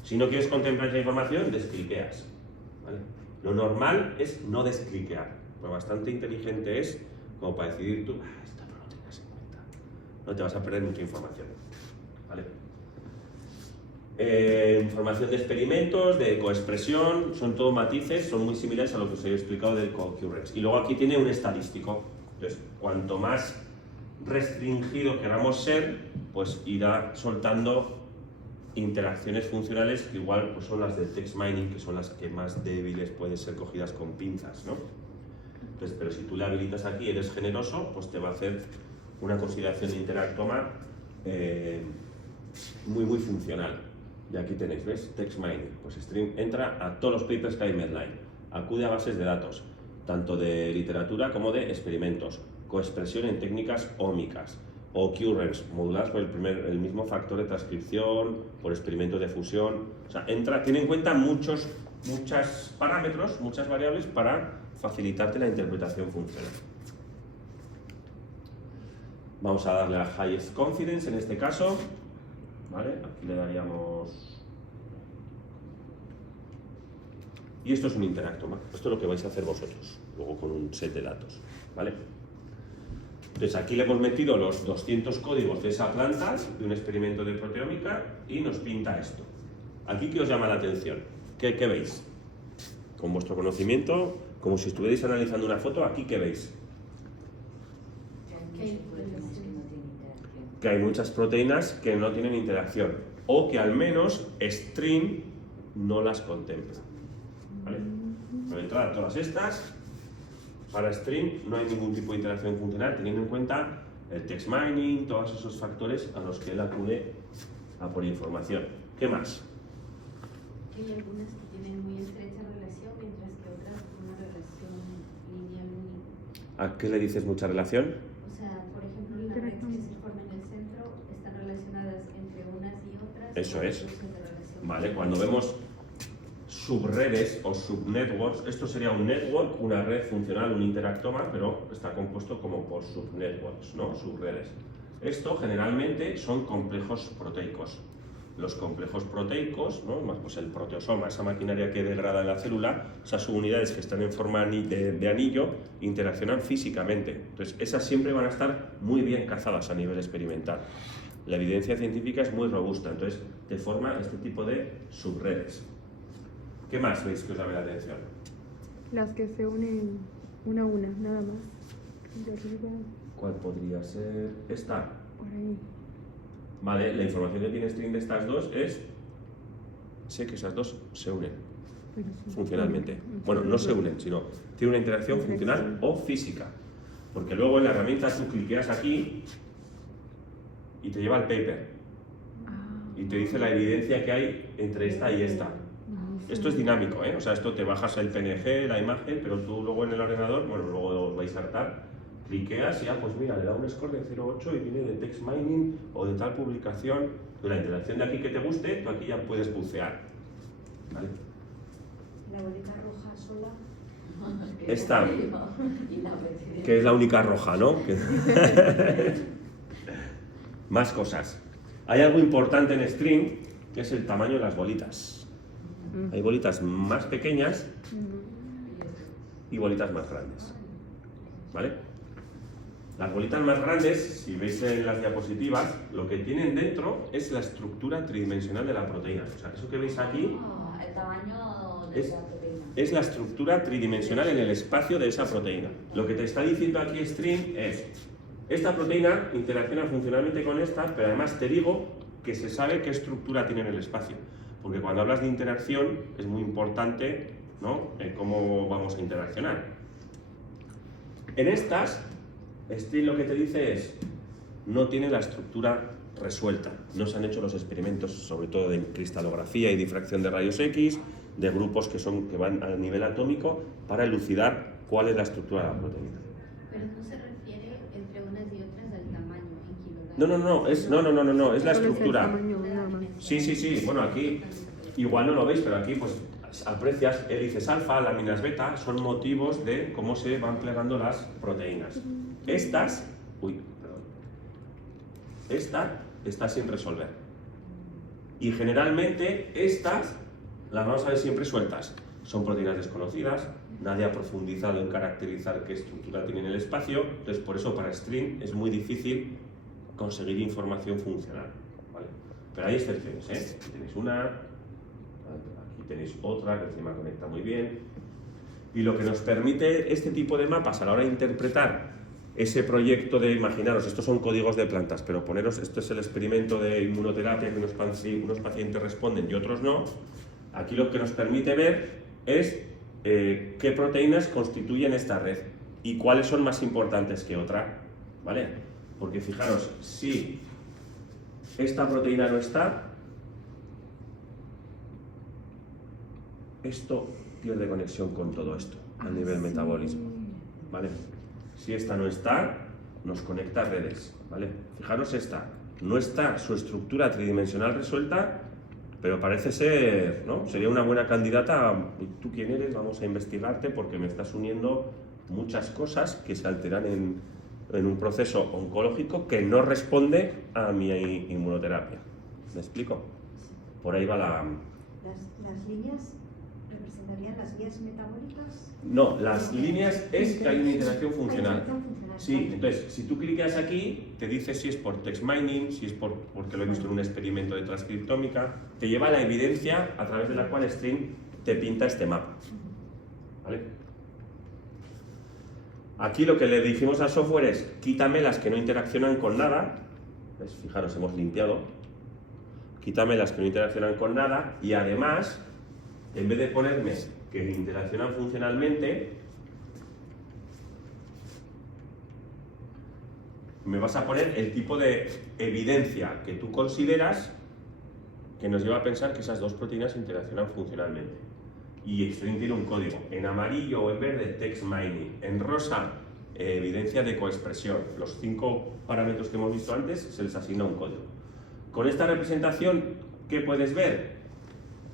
Si no quieres contemplar esa información, descliqueas, ¿vale? Lo normal es no descliquear, pero bastante inteligente es como para decidir tú, esto no lo tengas en cuenta, no te vas a perder mucha información, ¿vale? Información de experimentos, de coexpresión, son todo matices, son muy similares a lo que os he explicado del co-occurrence. Y luego aquí tiene un estadístico, entonces cuanto más restringido queramos ser, pues irá soltando interacciones funcionales que igual pues son las del text mining, que son las que más débiles pueden ser cogidas con pinzas, ¿no? Entonces, pero si tú le habilitas aquí y eres generoso, pues te va a hacer una consideración de interactoma muy funcional. Y aquí tenéis, ¿ves? Text mining. Pues Stream entra a todos los papers que hay en Medline, acude a bases de datos, tanto de literatura como de experimentos, coexpresión en técnicas ómicas, occurrence, moduladas por el mismo factor de transcripción, por experimentos de fusión. O sea, tiene en cuenta muchos parámetros, muchas variables para facilitarte la interpretación funcional. Vamos a darle a highest confidence en este caso, ¿vale? Aquí le daríamos... Y esto es un interactoma, esto es lo que vais a hacer vosotros, luego con un set de datos, ¿vale? Entonces aquí le hemos metido los 200 códigos de esa planta, de un experimento de proteómica, y nos pinta esto. Aquí, ¿qué os llama la atención? ¿Qué veis? Con vuestro conocimiento, como si estuvierais analizando una foto, ¿aquí qué veis? Que hay muchas proteínas que no tienen interacción, o que al menos Stream no las contempla, ¿vale? Por entrada, todas estas, para Stream no hay ningún tipo de interacción funcional, teniendo en cuenta el text mining, todos esos factores a los que él acude a por información. ¿Qué más? Que hay algunas que tienen muy estrecha relación, mientras que otras una relación lineal muy... ¿A qué le dices mucha relación? O sea, por ejemplo, las redes que se forman en el centro están relacionadas entre unas y otras. Eso es. De relación. Vale, cuando vemos subredes o subnetworks, esto sería un network, una red funcional, un interactoma, pero está compuesto como por subnetworks, ¿no? Subredes. Esto generalmente son complejos proteicos. Los complejos proteicos, ¿no? Más pues el proteosoma, esa maquinaria que degrada la célula, esas subunidades que están en forma de anillo, interaccionan físicamente. Entonces, esas siempre van a estar muy bien cazadas a nivel experimental. La evidencia científica es muy robusta, entonces te forma este tipo de subredes. ¿Qué más veis que os llame la atención? Las que se unen una a una, nada más. De arriba, ¿Cuál podría ser? Esta. por ahí. Vale, la información que tiene Stream de estas dos es... Sé que esas dos se unen Pero sí. funcionalmente. Bueno, no se unen, sino tiene una interacción funcional o física. Porque luego en la herramienta tú cliqueas aquí y te lleva al paper. Y te dice la evidencia que hay entre esta y esta. Esto es dinámico, ¿eh? O sea, esto te bajas el PNG, la imagen, pero tú luego en el ordenador, bueno, luego os vais a hartar, cliqueas y ya, pues mira, le da un score de 0,8 y viene de text mining o de tal publicación. La interacción de aquí que te guste, tú aquí ya puedes bucear, ¿vale? La bolita roja sola. Esta, que es la única roja, ¿no? Más cosas. Hay algo importante en Stream, que es el tamaño de las bolitas. Hay bolitas más pequeñas y bolitas más grandes, ¿vale? Las bolitas más grandes, si veis en las diapositivas, lo que tienen dentro es la estructura tridimensional de la proteína. O sea, eso que veis aquí El tamaño de la proteína. es la estructura tridimensional en el espacio de esa proteína. Lo que te está diciendo aquí Stream es, esta proteína interacciona funcionalmente con esta, pero además te digo que se sabe qué estructura tiene en el espacio. Porque cuando hablas de interacción es muy importante, ¿no? Cómo vamos a interaccionar. En estas, Stream lo que te dice es, no tiene la estructura resuelta. No se han hecho los experimentos, sobre todo de cristalografía y difracción de rayos X, de grupos que van a nivel atómico, para elucidar cuál es la estructura de la proteína. Pero no se refiere entre unas y otras al tamaño en kilogramos. No, es la ¿Cuál es el estructura. tamaño nada más? Sí, bueno, aquí igual no lo veis, pero aquí pues aprecias hélices alfa, láminas beta, son motivos de cómo se van plegando las proteínas. Esta está sin resolver. Y generalmente estas las vamos a ver siempre sueltas. Son proteínas desconocidas, nadie ha profundizado en caracterizar qué estructura tiene en el espacio, entonces por eso para Stream es muy difícil conseguir información funcional, ¿vale? Pero hay excepciones, ¿eh? Aquí tenéis una, aquí tenéis otra que encima conecta muy bien. Y lo que nos permite este tipo de mapas a la hora de interpretar ese proyecto de, imaginaros, estos son códigos de plantas, pero poneros, esto es el experimento de inmunoterapia que unos pacientes responden y otros no. Aquí lo que nos permite ver es qué proteínas constituyen esta red y cuáles son más importantes que otra, ¿vale? Porque fijaros, si esta proteína no está, esto pierde conexión con todo esto a nivel metabolismo, ¿vale? Si esta no está, nos conecta a redes, ¿vale? Fijaros esta, no está su estructura tridimensional resuelta, pero parece ser, ¿no? Sería una buena candidata a, ¿tú quién eres? Vamos a investigarte porque me estás uniendo muchas cosas que se alteran en un proceso oncológico que no responde a mi inmunoterapia. ¿Me explico? Por ahí va la... Las líneas representarían las vías metabólicas. No, las líneas es que hay una interacción funcional. Interacción funcional. Sí, entonces, si tú clicas aquí, te dice si es por text mining, si es porque lo he visto en un experimento de transcriptómica, te lleva a la evidencia a través de la cual Stream te pinta este mapa. ¿Vale? Aquí lo que le dijimos al software es, quítame las que no interaccionan con nada. ¿Ves? Fijaros, hemos limpiado. Quítame las que no interaccionan con nada y además, en vez de ponerme que interaccionan funcionalmente, me vas a poner el tipo de evidencia que tú consideras que nos lleva a pensar que esas dos proteínas interaccionan funcionalmente. Y Stream tiene un código. En amarillo o en verde, text mining. En rosa, evidencia de coexpresión. Los 5 parámetros que hemos visto antes se les asigna un código. Con esta representación, ¿qué puedes ver?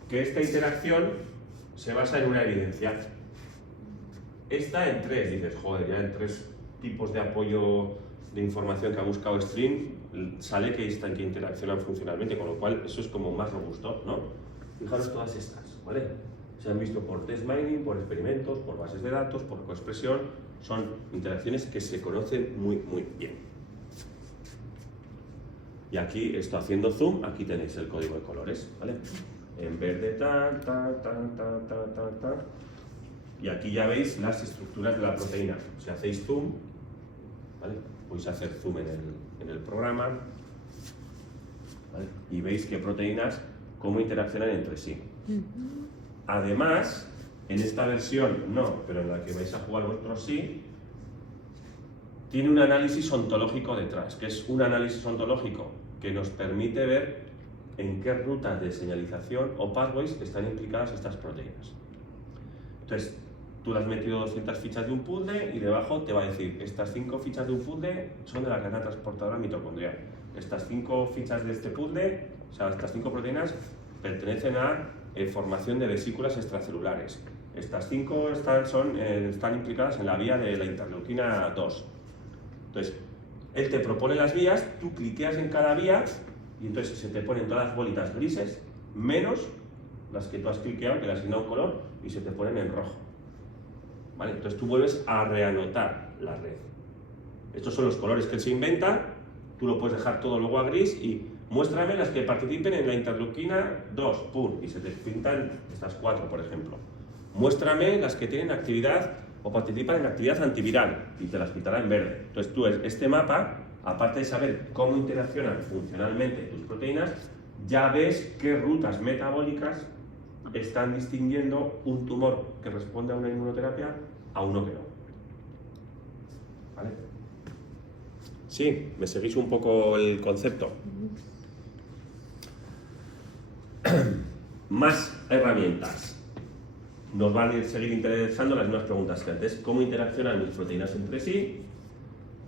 Que esta interacción se basa en una evidencia. Esta en 3, dices, joder, ya en 3 tipos de apoyo de información que ha buscado Stream, sale que interaccionan funcionalmente, con lo cual eso es como más robusto, ¿no? Fijaros todas estas, ¿vale? Se han visto por test mining, por experimentos, por bases de datos, por coexpresión, son interacciones que se conocen muy, muy bien. Y aquí estoy haciendo zoom, aquí tenéis el código de colores, ¿vale? En verde, y aquí ya veis las estructuras de la proteína. Si hacéis zoom, ¿vale? Podéis hacer zoom en el programa, ¿vale? Y veis qué proteínas, cómo interaccionan entre sí. Además, en esta versión no, pero en la que vais a jugar vosotros sí, tiene un análisis ontológico detrás, que es un análisis ontológico que nos permite ver en qué rutas de señalización o pathways están implicadas estas proteínas. Entonces, tú le has metido 200 fichas de un puzzle y debajo te va a decir, estas 5 fichas de un puzzle son de la cadena transportadora mitocondrial. Estas 5 fichas de este puzzle, o sea, estas 5 proteínas pertenecen a formación de vesículas extracelulares. Estas 5 están implicadas en la vía de la interleuquina 2. Entonces, él te propone las vías, tú cliqueas en cada vía y entonces se te ponen todas las bolitas grises, menos las que tú has cliqueado, que le has asignado un color, y se te ponen en rojo. ¿Vale? Entonces tú vuelves a reanotar la red. Estos son los colores que él se inventa, tú lo puedes dejar todo luego a gris y muéstrame las que participen en la interleuquina 2, pum, y se te pintan estas 4, por ejemplo. Muéstrame las que tienen actividad o participan en actividad antiviral y te las pintará en verde. Entonces tú, este mapa, aparte de saber cómo interaccionan funcionalmente tus proteínas, ya ves qué rutas metabólicas están distinguiendo un tumor que responde a una inmunoterapia a uno que no. ¿Vale? Sí, ¿me seguís un poco el concepto? Más herramientas. Nos van a seguir interesando las mismas preguntas que antes. ¿Cómo interaccionan mis proteínas entre sí?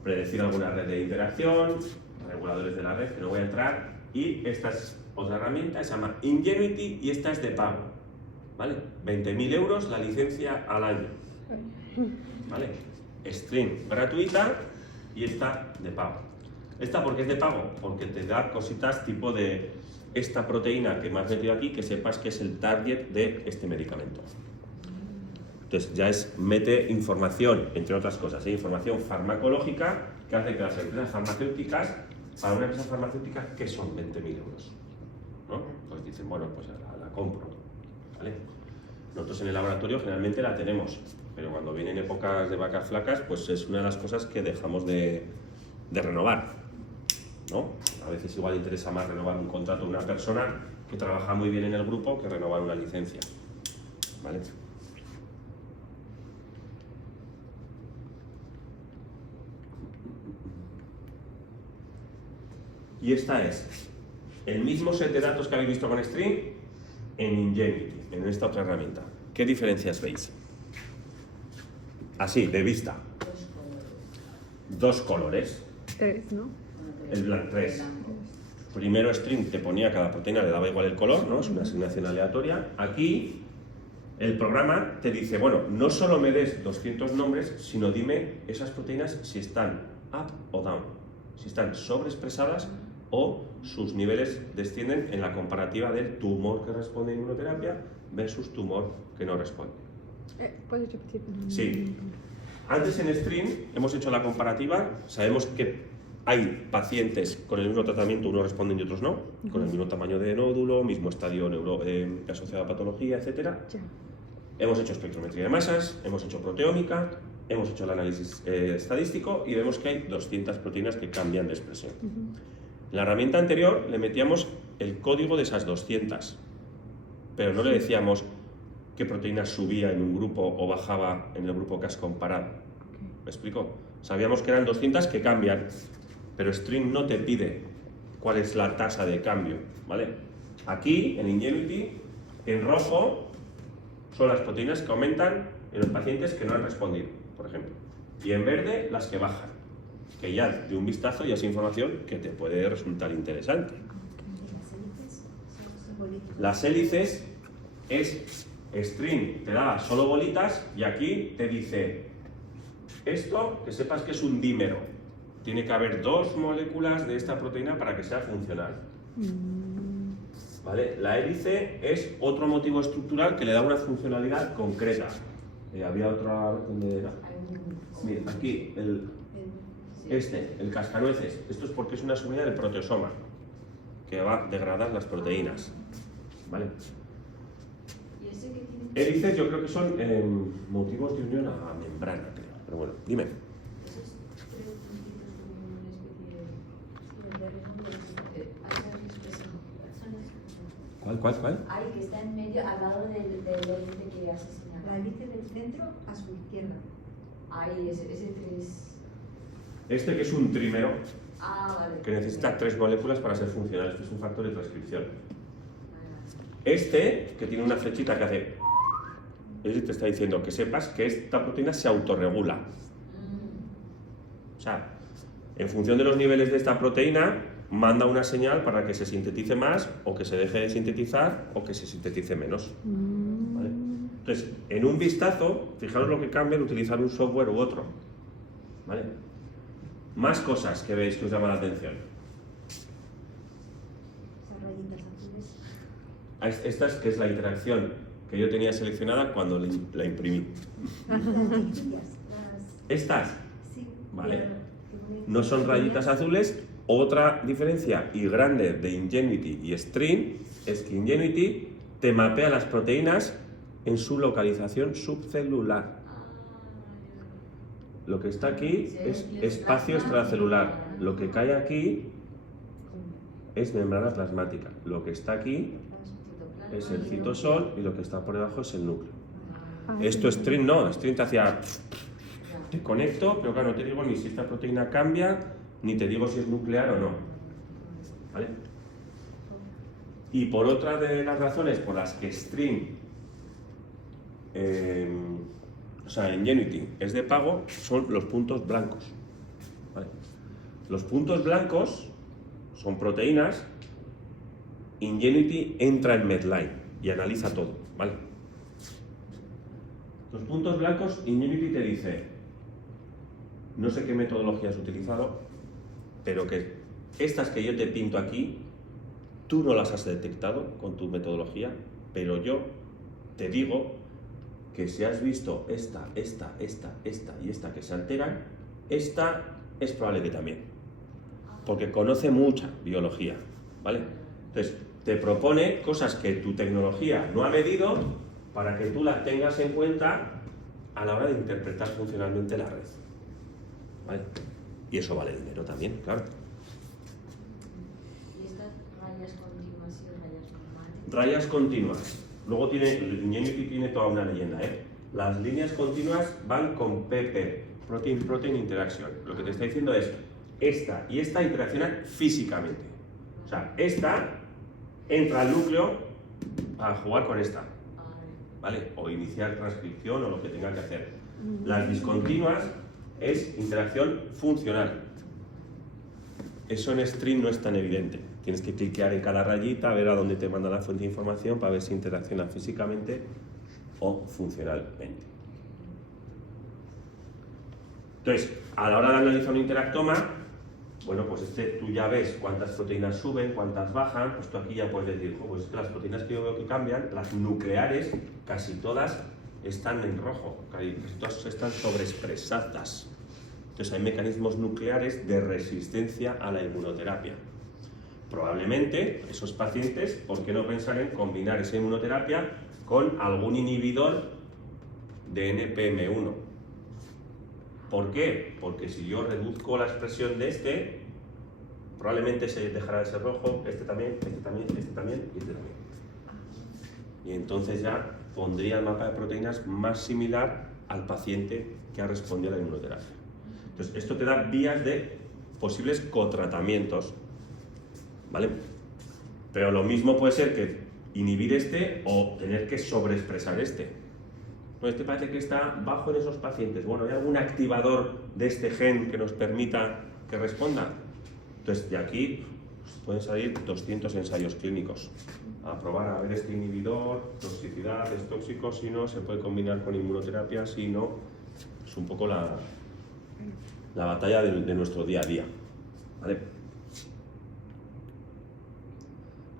Predecir alguna red de interacción, reguladores de la red, que no voy a entrar. Y esta es otra herramienta, se llama Ingenuity y esta es de pago. ¿Vale? 20.000 euros la licencia al año. ¿Vale? Stream gratuita y esta de pago. ¿Esta por qué es de pago? Porque te da cositas tipo de esta proteína que me has metido aquí, que sepas que es el target de este medicamento. Entonces ya mete información, entre otras cosas, información farmacológica que hace que las empresas farmacéuticas, para una empresa farmacéutica, ¿qué son 20.000 euros? ¿No? Pues dicen, bueno, pues la compro. ¿Vale? Nosotros en el laboratorio generalmente la tenemos, pero cuando vienen épocas de vacas flacas, pues es una de las cosas que dejamos de renovar, ¿no? A veces igual interesa más renovar un contrato de una persona que trabaja muy bien en el grupo que renovar una licencia. ¿Vale? Y esta es el mismo set de datos que habéis visto con Stream en Ingenuity, en esta otra herramienta. ¿Qué diferencias veis? Así, de vista. 2 colores. 3, ¿no? El blanco 3. Primero Stream te ponía cada proteína, le daba igual el color, ¿no? Es una asignación aleatoria. Aquí el programa te dice, bueno, no solo me des 200 nombres, sino dime esas proteínas si están up o down, si están sobreexpresadas o sus niveles descienden en la comparativa del tumor que responde a inmunoterapia versus tumor que no responde. ¿Puedes repetir? Sí. Antes en Stream hemos hecho la comparativa, sabemos que hay pacientes con el mismo tratamiento, unos responden y otros no, con el mismo tamaño de nódulo, mismo estadio asociado a patología, etc. Hemos hecho espectrometría de masas, hemos hecho proteómica, hemos hecho el análisis estadístico y vemos que hay 200 proteínas que cambian de expresión. En la herramienta anterior le metíamos el código de esas 200, pero no le decíamos qué proteína subía en un grupo o bajaba en el grupo que has comparado. ¿Me explico? Sabíamos que eran 200 que cambian, pero Stream no te pide cuál es la tasa de cambio, ¿vale? Aquí, en Ingenuity, en rojo son las proteínas que aumentan en los pacientes que no han respondido, por ejemplo. Y en verde, las que bajan, que ya de un vistazo ya es información que te puede resultar interesante. Las hélices es Stream, te da solo bolitas y aquí te dice esto, que sepas que es un dímero. Tiene que haber 2 moléculas de esta proteína para que sea funcional. ¿Vale? La hélice es otro motivo estructural que le da una funcionalidad concreta. Había otra donde era. Mira, aquí, el cascanueces. Esto es porque es una subunidad del proteosoma que va a degradar las proteínas. ¿Vale? ¿Y ese que tiene? Hélices yo creo que son motivos de unión a membrana, creo. Pero bueno, dime. Esos 3 puntitos como una especie de... ¿Cuál? Ay, que está en medio, al lado del hélice que has señalado. La hélice del centro a su izquierda. Ay, ese 3. Este que es un trímero, Ah, vale. que necesita 3 moléculas para ser funcional. Esto es un factor de transcripción. Vale, vale. Este, que tiene una flechita que hace... Ese te está diciendo que sepas que esta proteína se autorregula. O sea, en función de los niveles de esta proteína, manda una señal para que se sintetice más, o que se deje de sintetizar, o que se sintetice menos. ¿Vale? Entonces, en un vistazo, fijaros lo que cambia al utilizar un software u otro. ¿Vale? Más cosas que veis que os llaman la atención. Esas rayitas azules. Esta es que es la interacción que yo tenía seleccionada cuando la imprimí. Las Estas sí. Vale. Pero, qué bonito. no son rayitas azules. Otra diferencia y grande de Ingenuity y String es que Ingenuity te mapea las proteínas en su localización subcelular. Lo que está aquí es espacio extracelular. Lo que cae aquí es membrana plasmática. Lo que está aquí es el citosol y lo que está por debajo es el núcleo. Esto String no, String te hacía... Te conecto, pero claro, no te digo ni si esta proteína cambia, ni te digo si es nuclear o no. ¿Vale? Y por otra de las razones por las que String, o sea, Ingenuity es de pago, son los puntos blancos. ¿Vale? Los puntos blancos son proteínas. Ingenuity entra en Medline y analiza todo. ¿Vale? Los puntos blancos, Ingenuity te dice, no sé qué metodología has utilizado, pero que estas que yo te pinto aquí, tú no las has detectado con tu metodología, pero yo te digo que si has visto esta y esta que se alteran, esta es probable que también, porque conoce mucha biología, ¿vale? Entonces, te propone cosas que tu tecnología no ha medido para que tú las tengas en cuenta a la hora de interpretar funcionalmente la red, ¿vale? Y eso vale dinero también, claro. ¿Y estas rayas continuas y rayas normales? Rayas continuas. Luego Ingenuity tiene toda una leyenda, ¿eh? Las líneas continuas van con PP, Protein-Protein Interaction. Lo que te está diciendo es, esta y esta interaccionan físicamente. O sea, esta entra al núcleo a jugar con esta, ¿vale? O iniciar transcripción o lo que tenga que hacer. Las discontinuas es interacción funcional. Eso en String no es tan evidente. Tienes que cliquear en cada rayita, a ver a dónde te manda la fuente de información para ver si interacciona físicamente o funcionalmente. Entonces, a la hora de analizar un interactoma, bueno, pues tú ya ves cuántas proteínas suben, cuántas bajan, pues tú aquí ya puedes decir, pues es que las proteínas que yo veo que cambian, las nucleares, casi todas están en rojo, casi todas están sobreexpresadas. Entonces hay mecanismos nucleares de resistencia a la inmunoterapia. Probablemente esos pacientes, ¿por qué no pensar en combinar esa inmunoterapia con algún inhibidor de NPM1? ¿Por qué? Porque si yo reduzco la expresión de este, probablemente se dejará de ser rojo, este también, este también, este también y este también. Y entonces ya pondría el mapa de proteínas más similar al paciente que ha respondido a la inmunoterapia. Entonces, esto te da vías de posibles cotratamientos, ¿vale? Pero lo mismo puede ser que inhibir este o tener que sobreexpresar este. No, este parece que está bajo en esos pacientes. Bueno, ¿hay algún activador de este gen que nos permita que responda? Entonces, de aquí pueden salir 200 ensayos clínicos a probar a ver este inhibidor, toxicidad, es tóxico, si no, se puede combinar con inmunoterapia, si no, es un poco la batalla de nuestro día a día, ¿vale?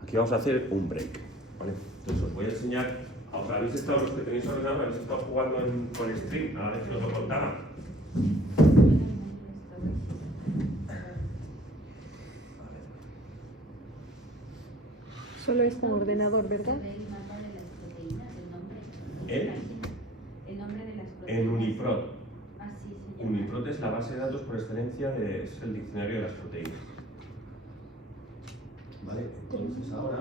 Aquí vamos a hacer un break, ¿vale? Entonces os voy a enseñar, habéis estado, los que tenéis ordenador, habéis estado jugando con String, a ver si os lo contaba. Solo es con ordenador, ¿verdad? El mapa de las proteínas, el nombre. ¿Eh? El nombre de las proteínas. En Uniprot. Ah, sí, se llama. Uniprot es la base de datos por excelencia, es el diccionario de las proteínas. Vale, entonces ahora...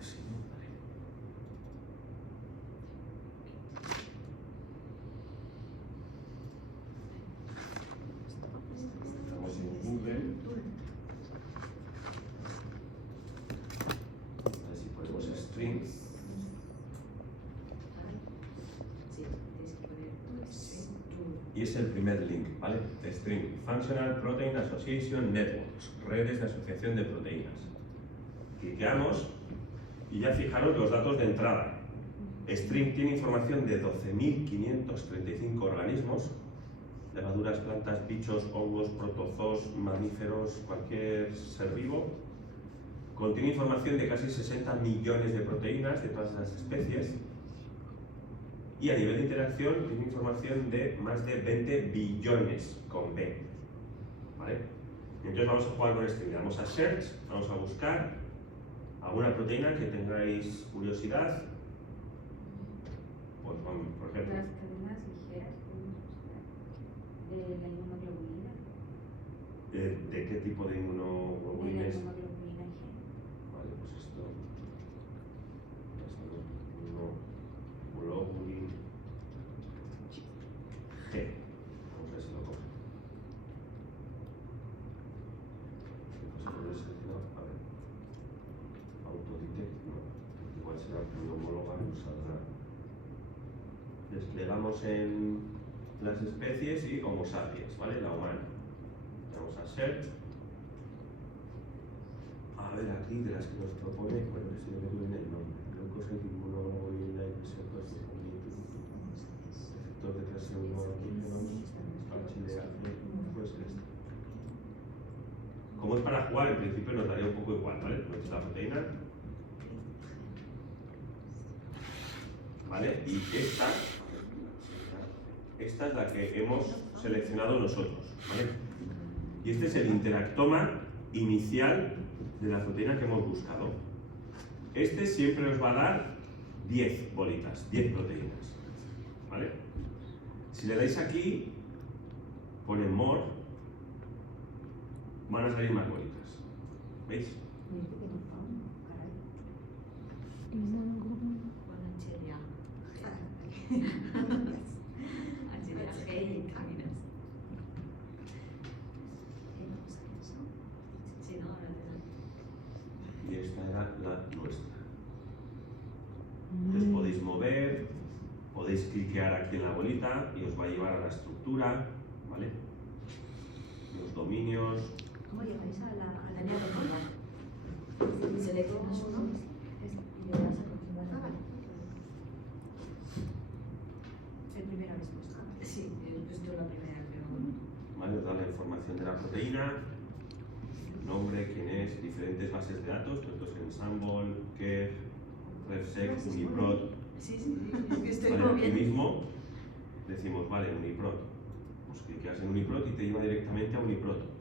Así, ¿no? Vale. y es el primer link, ¿vale? String, Functional Protein Association Networks, redes de asociación de proteínas. Cliqueamos y ya fijaros los datos de entrada. String tiene información de 12.535 organismos, levaduras, plantas, bichos, hongos, protozoos, mamíferos, cualquier ser vivo. Contiene información de casi 60 millones de proteínas de todas las especies. Y a nivel de interacción tiene información de más de 20 billones con B. ¿Vale? Entonces vamos a jugar con String. Vamos a Search, vamos a buscar alguna proteína que tengáis curiosidad. Pues, por ejemplo, Las cadenas ligeras, de la inmunoglobulina. ¿de qué tipo de De la inmunoglobulina es? inmunoglobulina G. Vale, pues esto es inmunoglobulin G. Vamos a ver si lo coge. Pues poner seleccionado, a ver. Autodetect, no. Igual será un homóloga, nos saldrá. Desplegamos en las especies y Homo sapiens, ¿vale? La humana. Vamos a Search. A ver, aquí de las que nos propone, bueno, que si no me duele el nombre. Glucosa inmunoglobulina y receptor de transcripción, pues esto. Como es para jugar, en principio nos daría un poco igual, ¿vale? Pues esta proteína. ¿Vale? Y esta es la que hemos seleccionado nosotros, ¿vale? Y este es el interactoma inicial de la proteína que hemos buscado. Este siempre os va a dar 10 bolitas, 10 proteínas, ¿vale? Si le dais aquí, pone More, van a salir más bolitas, ¿veis? Bueno, Chelia. Chelia G y caminas. Sí, no, ahora Y esta era la nuestra. Entonces podéis mover, podéis cliquear aquí en la bolita y os va a llevar a la estructura, ¿vale? Los dominios. ¿Cómo llegáis a la tenía que probar. Seleccionas uno y le das a continuar. Ah, vale. Es primera vez puesta. Sí, pues yo la primera, pero ¿Vale? Os da la información de la proteína, nombre, quién es, diferentes bases de datos, tanto en Ensemble, Kerr, RefSec, Uniprot. sí, es que estoy ¿Vale? Aquí moviendo. mismo decimos, vale, Uniprot. Pues cliqueas en Uniprot y te lleva directamente a Uniprot.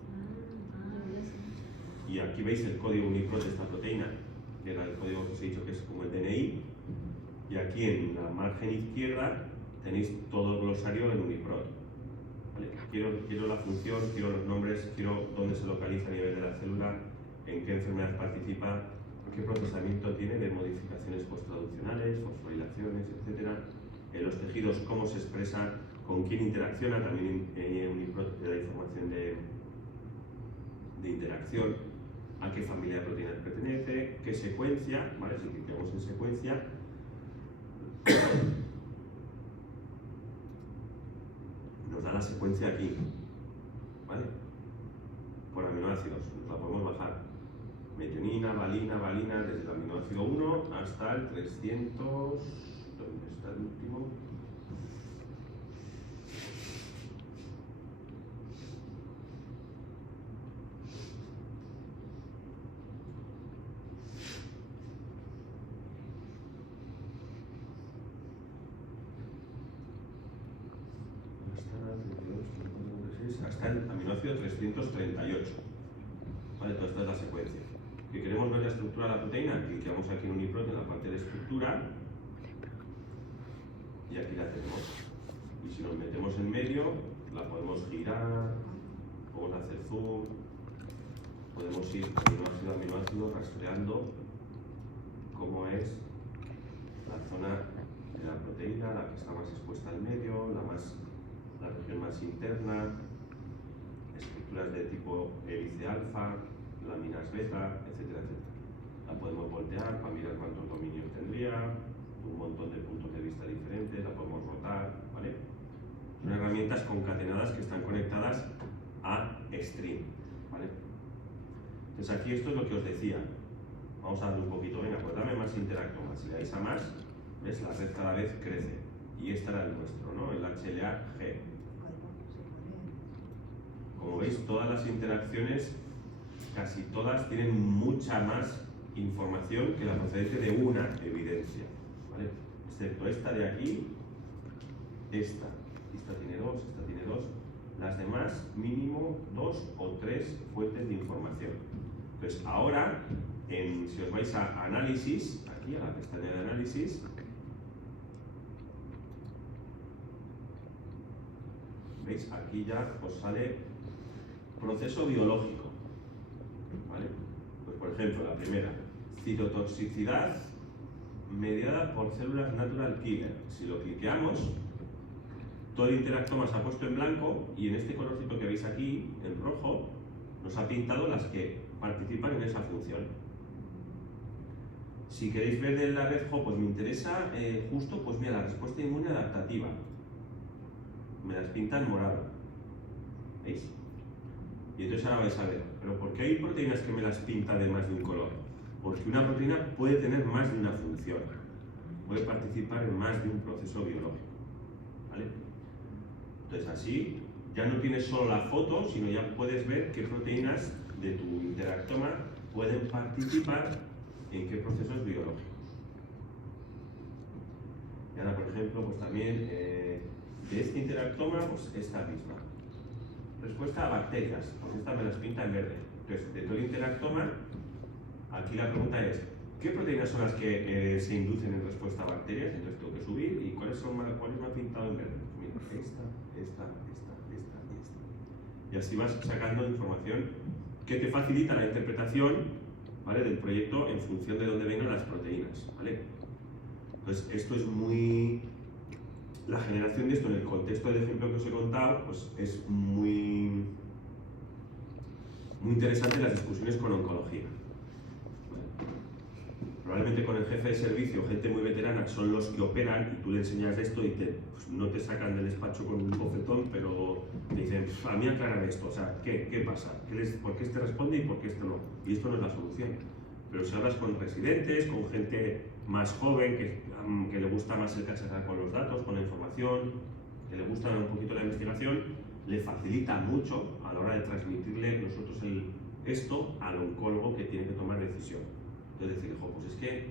Y aquí veis el código Uniprot de esta proteína, que era el código que os he dicho que es como el DNI. Y aquí en la margen izquierda tenéis todo el glosario en Uniprot. ¿Vale? Quiero la función, quiero los nombres, quiero dónde se localiza a nivel de la célula, en qué enfermedad participa, qué procesamiento tiene de modificaciones posttraduccionales, fosforilaciones, etc. En los tejidos, cómo se expresa, con quién interacciona, también en Uniprot te da información de interacción, a qué familia de proteínas pertenece, qué secuencia, ¿vale? Si clicamos en secuencia, nos da la secuencia aquí, ¿vale? Por aminoácidos, nos la podemos bajar. Metionina, valina, desde el aminoácido 1 hasta el 300, ¿dónde está el último? Hasta el aminoácido 338. Vale, toda esta es la secuencia. Que queremos ver la estructura de la proteína, cliqueamos aquí en Uniprot en la parte de estructura y aquí la tenemos. Y si nos metemos en medio, la podemos girar, podemos hacer zoom, podemos ir aminoácido a aminoácido rastreando cómo es la zona de la proteína, la que está más expuesta al medio, la región más interna, estructuras de tipo hélice alfa, láminas beta, etcétera, etcétera. La podemos voltear para mirar cuántos dominios tendría, un montón de puntos de vista diferentes, la podemos rotar, ¿vale? Es una herramienta herramientas concatenadas que están conectadas a Stream, ¿vale? Entonces aquí esto es lo que os decía. Vamos a darle un poquito, venga, pues dame más interactomas. Si le dais a más, ves, la red cada vez crece. Y este era el nuestro, ¿no? El HLA-G. Como veis, todas las interacciones, casi todas, tienen mucha más información que la procedente de una evidencia, ¿vale? Excepto esta de aquí, esta tiene dos, esta tiene dos. Las demás, mínimo 2 o 3 fuentes de información. Entonces, ahora, si os vais a análisis, aquí a la pestaña de análisis, ¿veis? Aquí ya os sale proceso biológico, ¿vale? Pues por ejemplo, la primera, citotoxicidad mediada por células natural killer. Si lo cliqueamos, todo el interactoma se ha puesto en blanco y en este colorcito que veis aquí, en rojo, nos ha pintado las que participan en esa función. Si queréis ver de la red, pues me interesa justo, pues mira, la respuesta inmune adaptativa. Me las pintan morado. ¿Veis? Y entonces ahora vais a ver, ¿pero por qué hay proteínas que me las pinta de más de un color? Porque una proteína puede tener más de una función. Puede participar en más de un proceso biológico. ¿Vale? Entonces así ya no tienes solo la foto, sino ya puedes ver qué proteínas de tu interactoma pueden participar en qué procesos biológicos. Y ahora, por ejemplo, pues también de este interactoma, pues esta misma. Respuesta a bacterias, pues esta me las pinta en verde. Entonces, de todo el interactoma, aquí la pregunta es, ¿qué proteínas son las que se inducen en respuesta a bacterias? Entonces tengo que subir, ¿y cuáles me han pintado en verde? Pues mira, esta. Y así vas sacando información que te facilita la interpretación, ¿vale?, del proyecto en función de dónde vengan las proteínas, ¿vale? Entonces, esto es muy... La generación de esto en el contexto del ejemplo que os he contado, pues es muy interesante en las discusiones con oncología. Probablemente con el jefe de servicio, gente muy veterana, son los que operan y tú le enseñas esto y pues no te sacan del despacho con un bofetón, pero te dicen, a mí aclaran esto, o sea, ¿qué pasa? ¿Por qué este responde y por qué este no? Y esto no es la solución. Pero si hablas con residentes, con gente más joven, que le gusta más el cacharrar con los datos, con la información, que le gusta un poquito la investigación, le facilita mucho a la hora de transmitirle nosotros esto al oncólogo que tiene que tomar decisión. Entonces decir, pues es que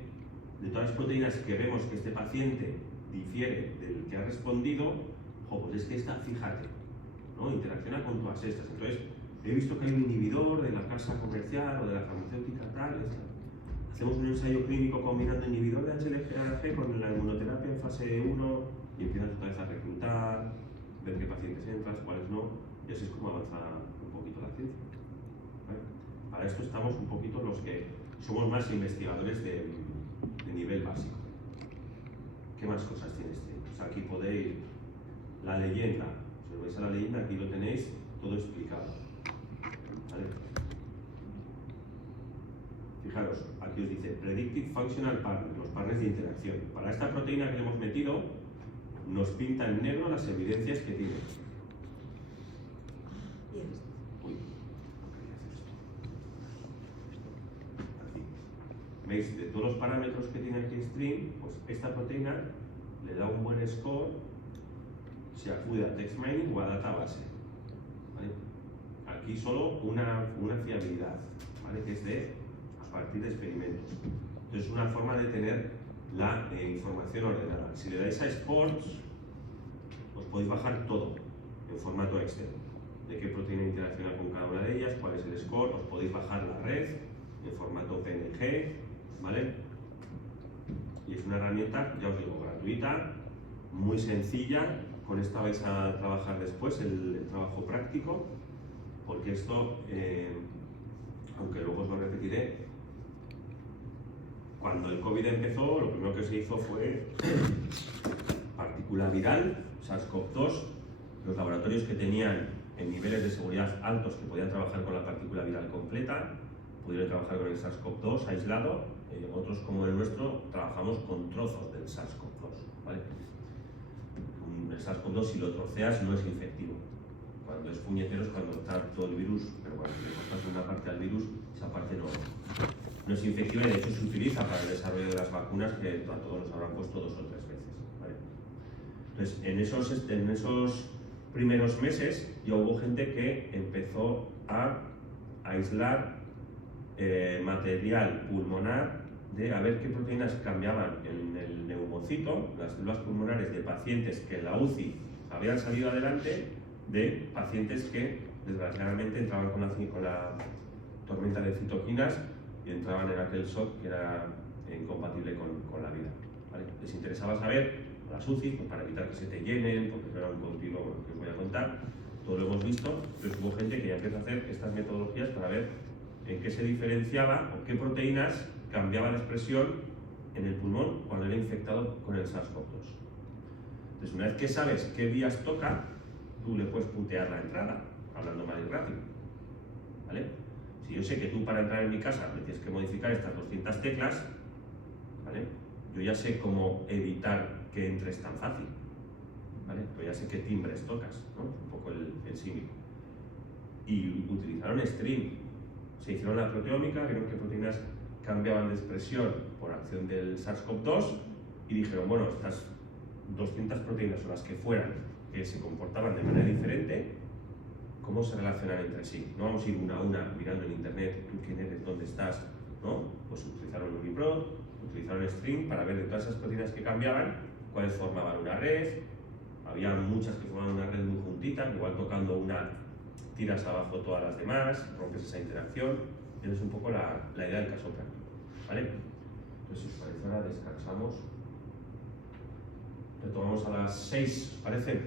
de todas las proteínas que vemos que este paciente difiere del que ha respondido, pues es que esta, fíjate, ¿no?, interacciona con todas estas. Entonces, he visto que hay un inhibidor de la casa comercial o de la farmacéutica tal. Hacemos un ensayo clínico combinando inhibidor de HLA-G con la inmunoterapia en fase 1 y empiezas otra vez a reclutar, ver qué pacientes entras, cuáles no, y así es como avanza un poquito la ciencia. ¿Vale? Para esto estamos un poquito los que somos más investigadores de nivel básico. ¿Qué más cosas tiene este? Pues aquí podéis, la leyenda, si os vais a la leyenda, aquí lo tenéis todo explicado. ¿Vale? Fijaros, aquí os dice Predictive Functional Partner, los partners de interacción. Para esta proteína que le hemos metido, nos pinta en negro las evidencias que tiene. Uy, ¿veis? De todos los parámetros que tiene aquí Stream, pues esta proteína le da un buen score si acude a text mining o a database. ¿Vale? Aquí solo una fiabilidad, ¿vale?, que es a partir de experimentos. Entonces, es una forma de tener la información ordenada. Si le dais a Sports, os podéis bajar todo en formato Excel. De qué proteína interacciona con cada una de ellas, cuál es el score, os podéis bajar la red en formato PNG, ¿vale? Y es una herramienta, ya os digo, gratuita, muy sencilla. Con esta vais a trabajar después el trabajo práctico, porque esto, aunque luego os lo repetiré, cuando el COVID empezó, lo primero que se hizo fue partícula viral, SARS-CoV-2, los laboratorios que tenían en niveles de seguridad altos, que podían trabajar con la partícula viral completa, pudieron trabajar con el SARS-CoV-2 aislado, otros como el nuestro trabajamos con trozos del SARS-CoV-2, ¿vale? el SARS-CoV-2 si lo troceas no es infectivo. Cuando es puñetero es cuando está todo el virus, pero cuando le cortas una parte al virus, esa parte no es infectiva y de hecho se utiliza para el desarrollo de las vacunas que a todos nos habrán puesto 2 o 3 veces. ¿Vale? Entonces, en esos primeros meses ya hubo gente que empezó a aislar material pulmonar de a ver qué proteínas cambiaban en el neumocito, las células pulmonares de pacientes que en la UCI habían salido adelante, de pacientes que desgraciadamente entraban con la tormenta de citoquinas y entraban en aquel shock que era incompatible con la vida. ¿Vale? Les interesaba saber las UCI, pues para evitar que se te llenen, porque no era un continuo que os voy a contar, todo lo hemos visto, pero hubo gente que ya empezó a hacer estas metodologías para ver en qué se diferenciaba o qué proteínas cambiaba la expresión en el pulmón cuando era infectado con el SARS-CoV-2. Entonces, una vez que sabes qué vías toca, tú le puedes putear la entrada, hablando mal y rápido. ¿Vale? Si yo sé que tú para entrar en mi casa me tienes que modificar estas 200 teclas, ¿vale? Yo ya sé cómo evitar que entres tan fácil. ¿Vale? Yo ya sé qué timbres tocas, ¿no? Un poco el símil. Y utilizaron string. Se hicieron la proteómica, vieron qué proteínas cambiaban de expresión por acción del SARS-CoV-2 y dijeron, bueno, estas 200 proteínas o las que fueran, que se comportaban de manera diferente, ¿cómo se relacionan entre sí? No vamos a ir una a una mirando en internet, tú quién eres, dónde estás, ¿no? Pues utilizaron UniProt, utilizaron string para ver de todas esas proteínas que cambiaban, cuáles formaban una red. Había muchas que formaban una red muy juntita, igual tocando una tiras abajo todas las demás, rompes esa interacción. Esa es un poco la idea del caso práctico, ¿vale? Entonces, si os parece, ahora descansamos. Retomamos a las 6, ¿parece?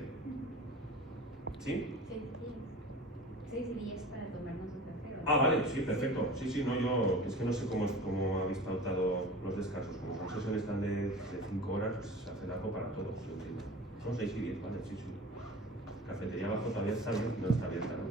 ¿Sí? 6 y 10 para tomarnos un café. ¿O no? Ah, vale, sí, perfecto. Sí, no, yo es que no sé cómo habéis pautado los descansos. Como son sesiones tan de 5 horas, pues se hace largo para todos, yo entiendo. Son 6 y 10, vale, sí. Cafetería abajo todavía está bien, no está abierta, ¿no?